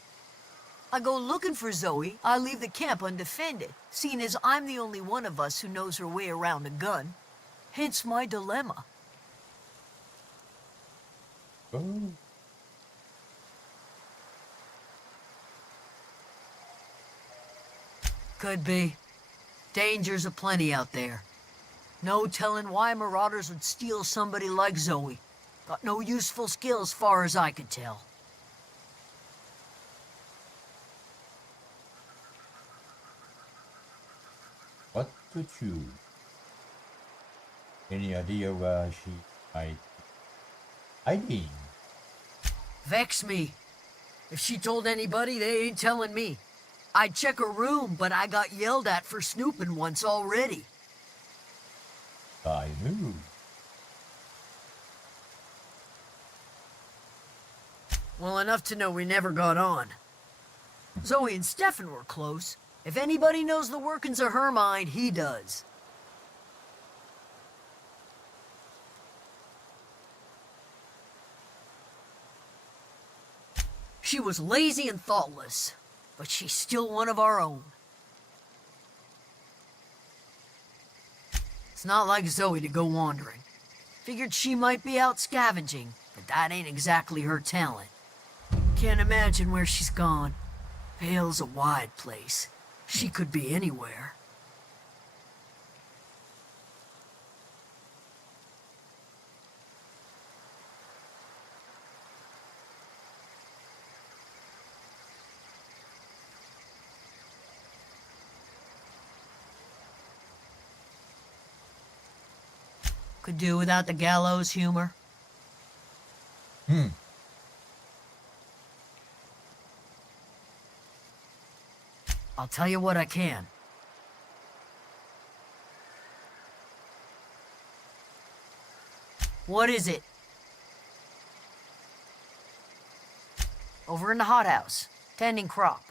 I go looking for Zoe, I leave the camp undefended, seeing as I'm the only one of us who knows her way around a gun. Hence my dilemma. Oh. Could be. Dangers aplenty out there. No telling why marauders would steal somebody like Zoe. Got no useful skills far as I could tell. What to choose? Any idea where she might be hiding? Vex me. If she told anybody, they ain't telling me. I'd check her room, but I got yelled at for snooping once already. I knew. Well, enough to know we never got on. Zoe and Stefan were close. If anybody knows the workings of her mind, he does. She was lazy and thoughtless, but she's still one of our own. It's not like Zoe to go wandering. Figured she might be out scavenging, but that ain't exactly her talent. Can't imagine where she's gone. Vale's a wide place. She could be anywhere. Could do without the gallows humor. I'll tell you what I can. What is it? Over in the hothouse, tending crop.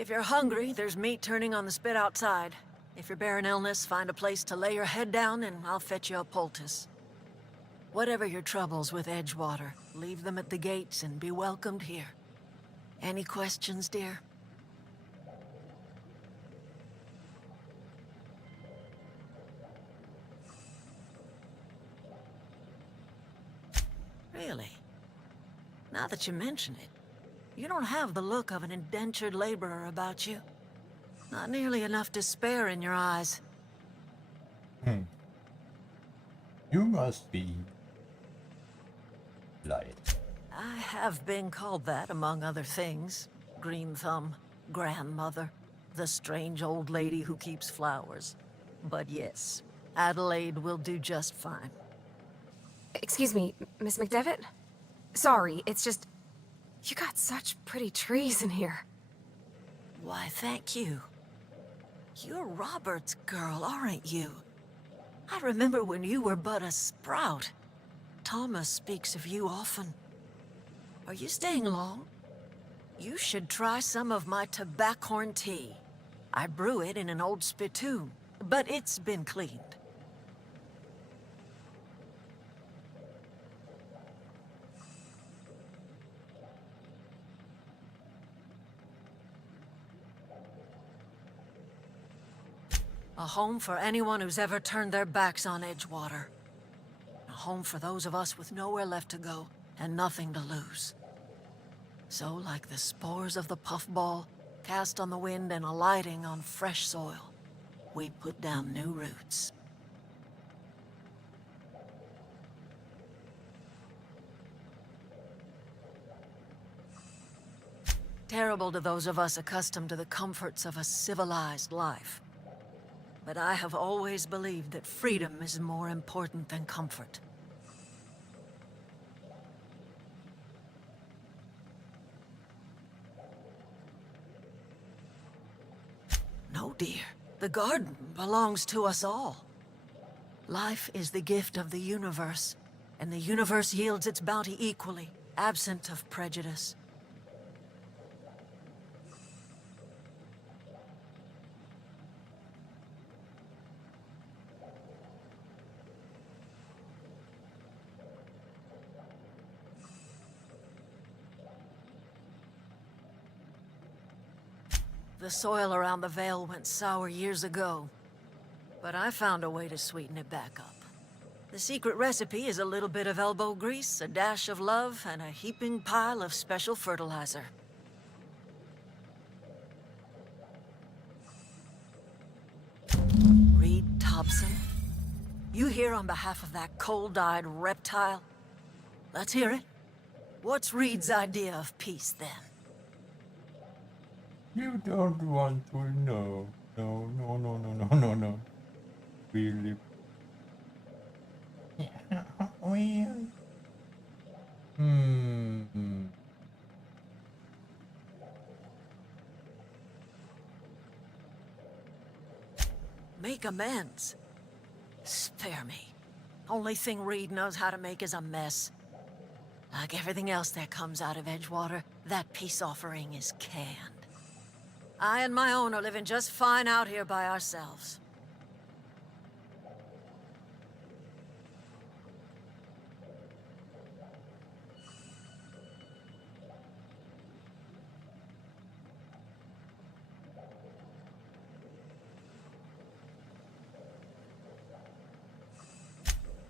If you're hungry, there's meat turning on the spit outside. If you're bearing illness, find a place to lay your head down and I'll fetch you a poultice. Whatever your troubles with Edgewater, leave them at the gates and be welcomed here. Any questions, dear? Really? Now that you mention it, you don't have the look of an indentured laborer about you. Not nearly enough despair in your eyes. You must be light. I have been called that, among other things. Green Thumb, grandmother, the strange old lady who keeps flowers. But yes, Adelaide will do just fine. Excuse me, Miss McDevitt? Sorry, it's just... You got such pretty trees in here. Why, thank you. You're Robert's girl, aren't you? I remember when you were but a sprout. Thomas speaks of you often. Are you staying long? You should try some of my tobaccorn tea. I brew it in an old spittoon, but it's been cleaned. A home for anyone who's ever turned their backs on Edgewater. A home for those of us with nowhere left to go and nothing to lose. So, like the spores of the puffball, cast on the wind and alighting on fresh soil, we put down new roots. Terrible to those of us accustomed to the comforts of a civilized life. But I have always believed that freedom is more important than comfort. No, dear. The garden belongs to us all. Life is the gift of the universe, and the universe yields its bounty equally, absent of prejudice. The soil around the Vale went sour years ago, but I found a way to sweeten it back up. The secret recipe is a little bit of elbow grease, a dash of love, and a heaping pile of special fertilizer. Reed Thompson? You here on behalf of that cold-eyed reptile? Let's hear it. What's Reed's idea of peace, then? You don't want to know. No, no, no, no, no, no, no. Really? Yeah, well... Make amends. Spare me. Only thing Reed knows how to make is a mess. Like everything else that comes out of Edgewater, that peace offering is canned. I and my own are living just fine out here by ourselves.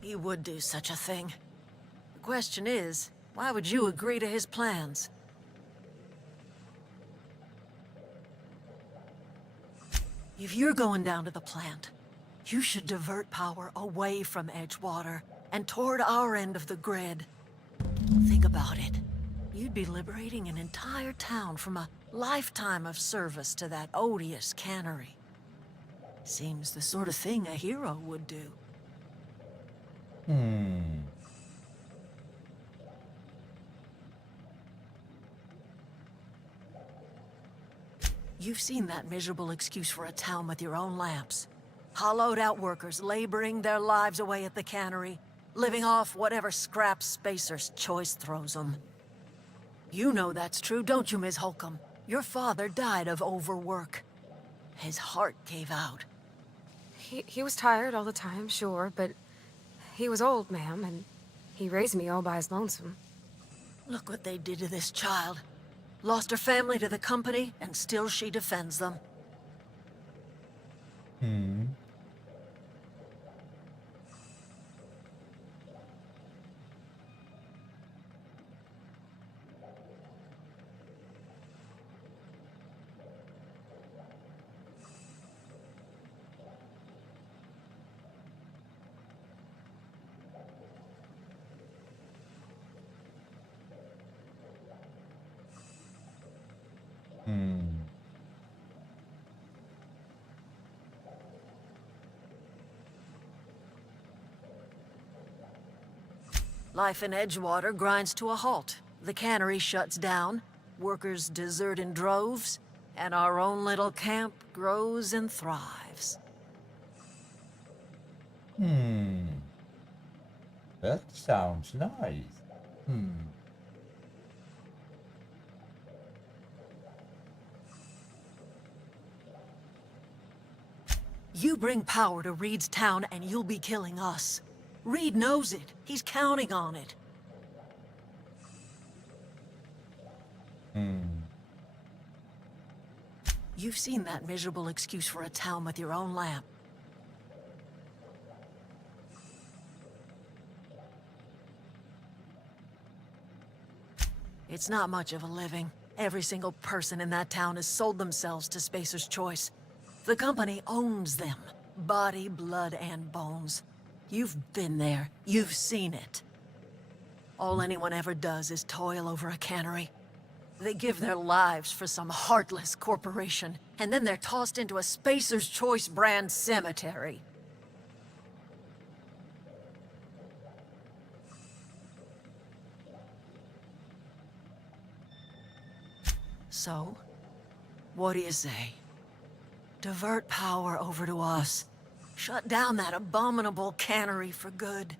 He would do such a thing. The question is, why would you agree to his plans? If you're going down to the plant, you should divert power away from Edgewater and toward our end of the grid. Think about it. You'd be liberating an entire town from a lifetime of service to that odious cannery. Seems the sort of thing a hero would do. You've seen that miserable excuse for a town with your own lamps. Hollowed-out workers laboring their lives away at the cannery, living off whatever scraps Spacer's choice throws them. You know that's true, don't you, Ms. Holcomb? Your father died of overwork. His heart gave out. He was tired all the time, sure, but he was old, ma'am, and he raised me all by his lonesome. Look what they did to this child. Lost her family to the company, and still she defends them. Life in Edgewater grinds to a halt. The cannery shuts down, workers desert in droves, and our own little camp grows and thrives. That sounds nice. You bring power to Reed's town and you'll be killing us. Reed knows it. He's counting on it. You've seen that miserable excuse for a town with your own lamp. It's not much of a living. Every single person in that town has sold themselves to Spacer's Choice. The company owns them. Body, blood, and bones. You've been there. You've seen it. All anyone ever does is toil over a cannery. They give their lives for some heartless corporation, and then they're tossed into a Spacer's Choice brand cemetery. So, what do you say? Divert power over to us. Shut down that abominable cannery for good.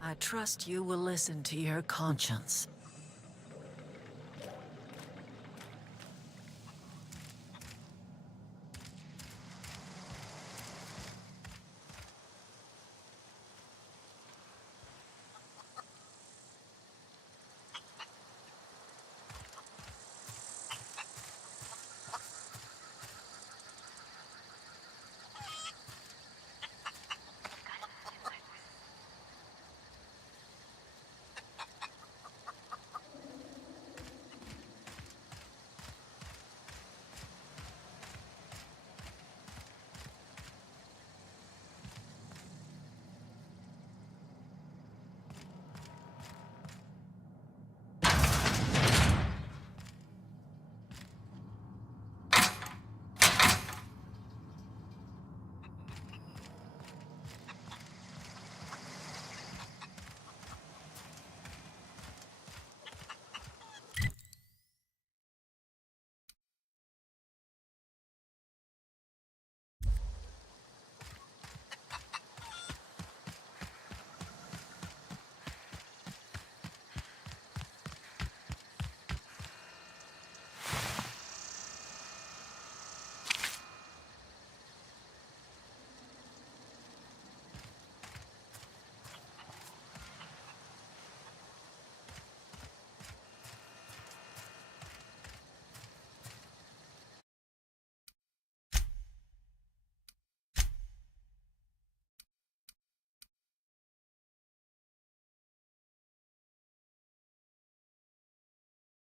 I trust you will listen to your conscience.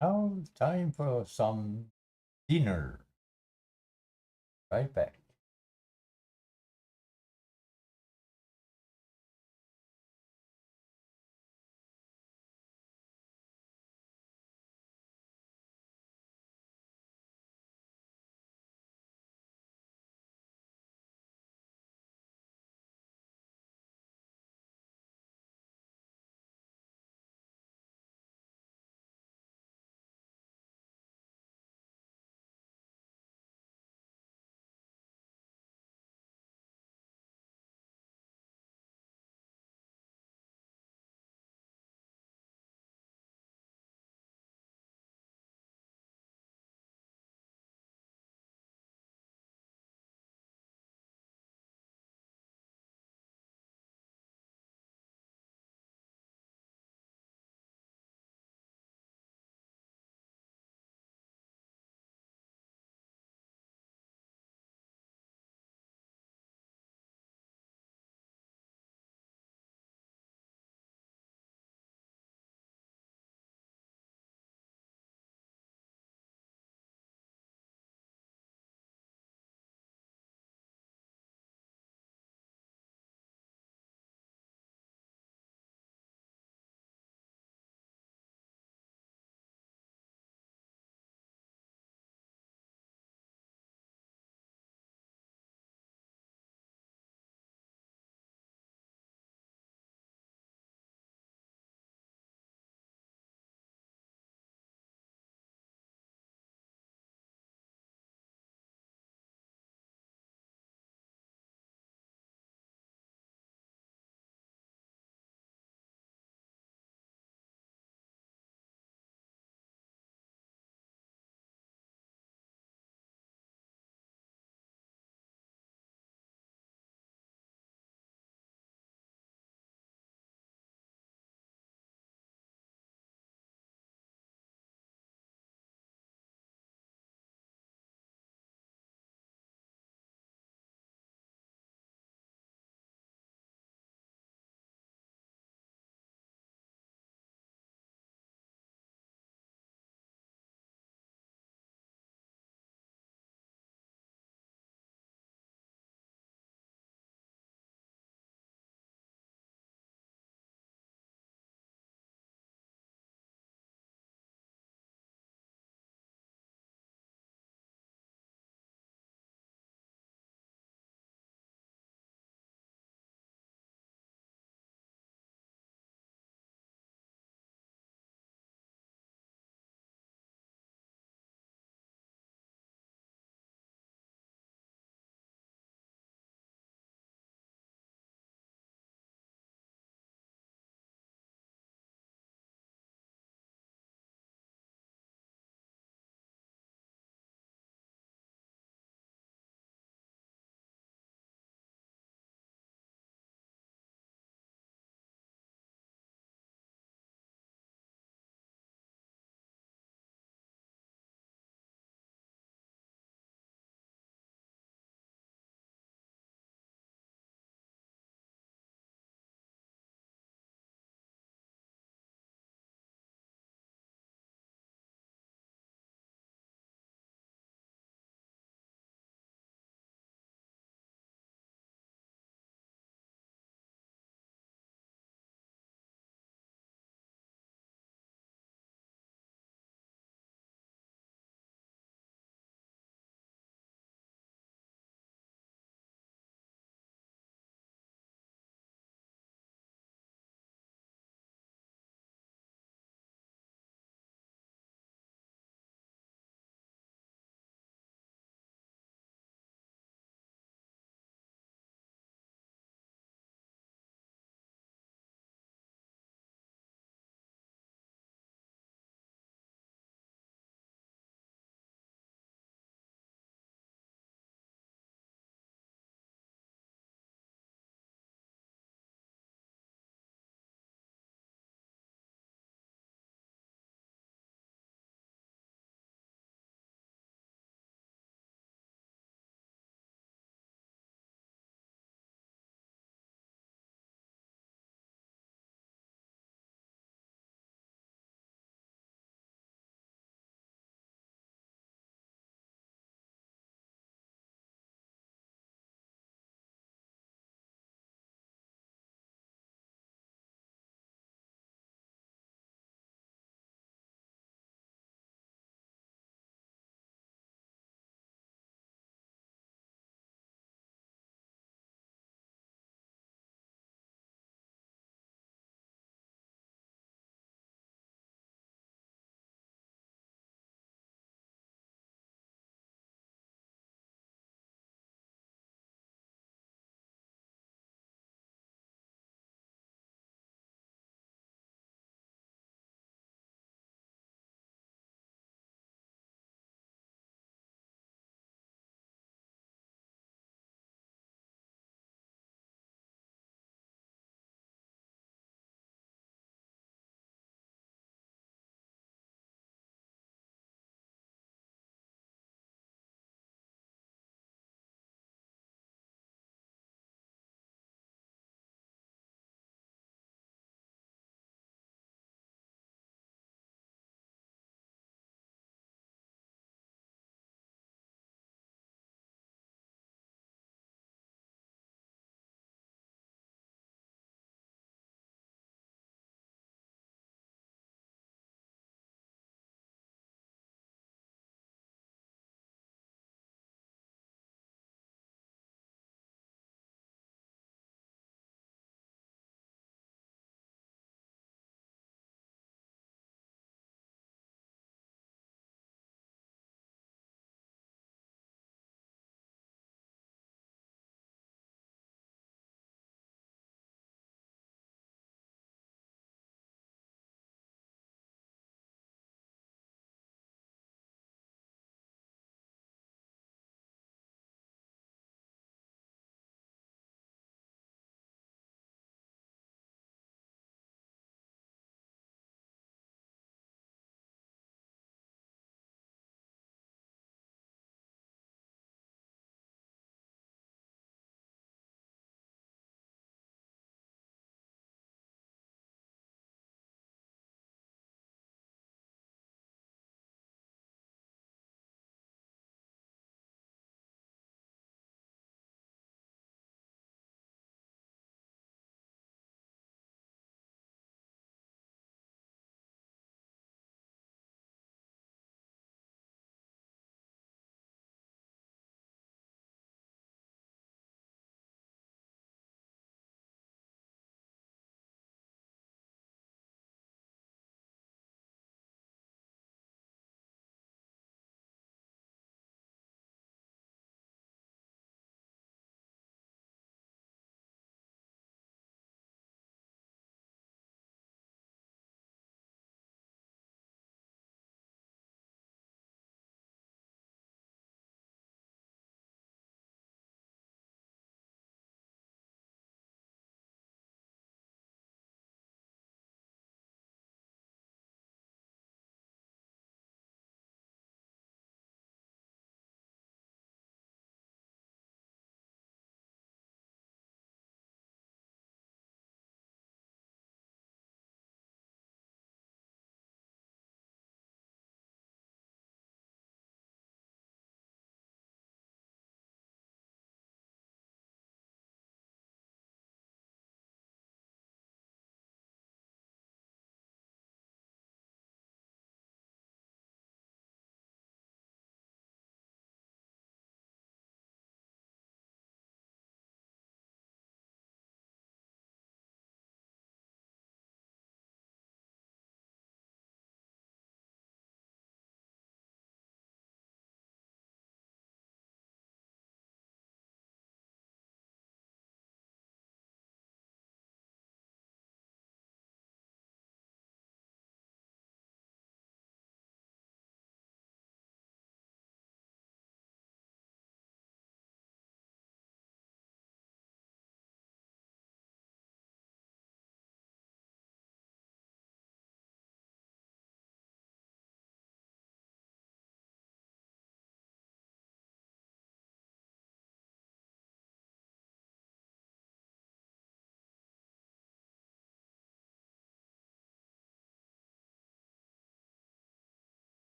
Now time for some dinner. Right back.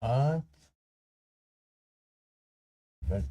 What? That's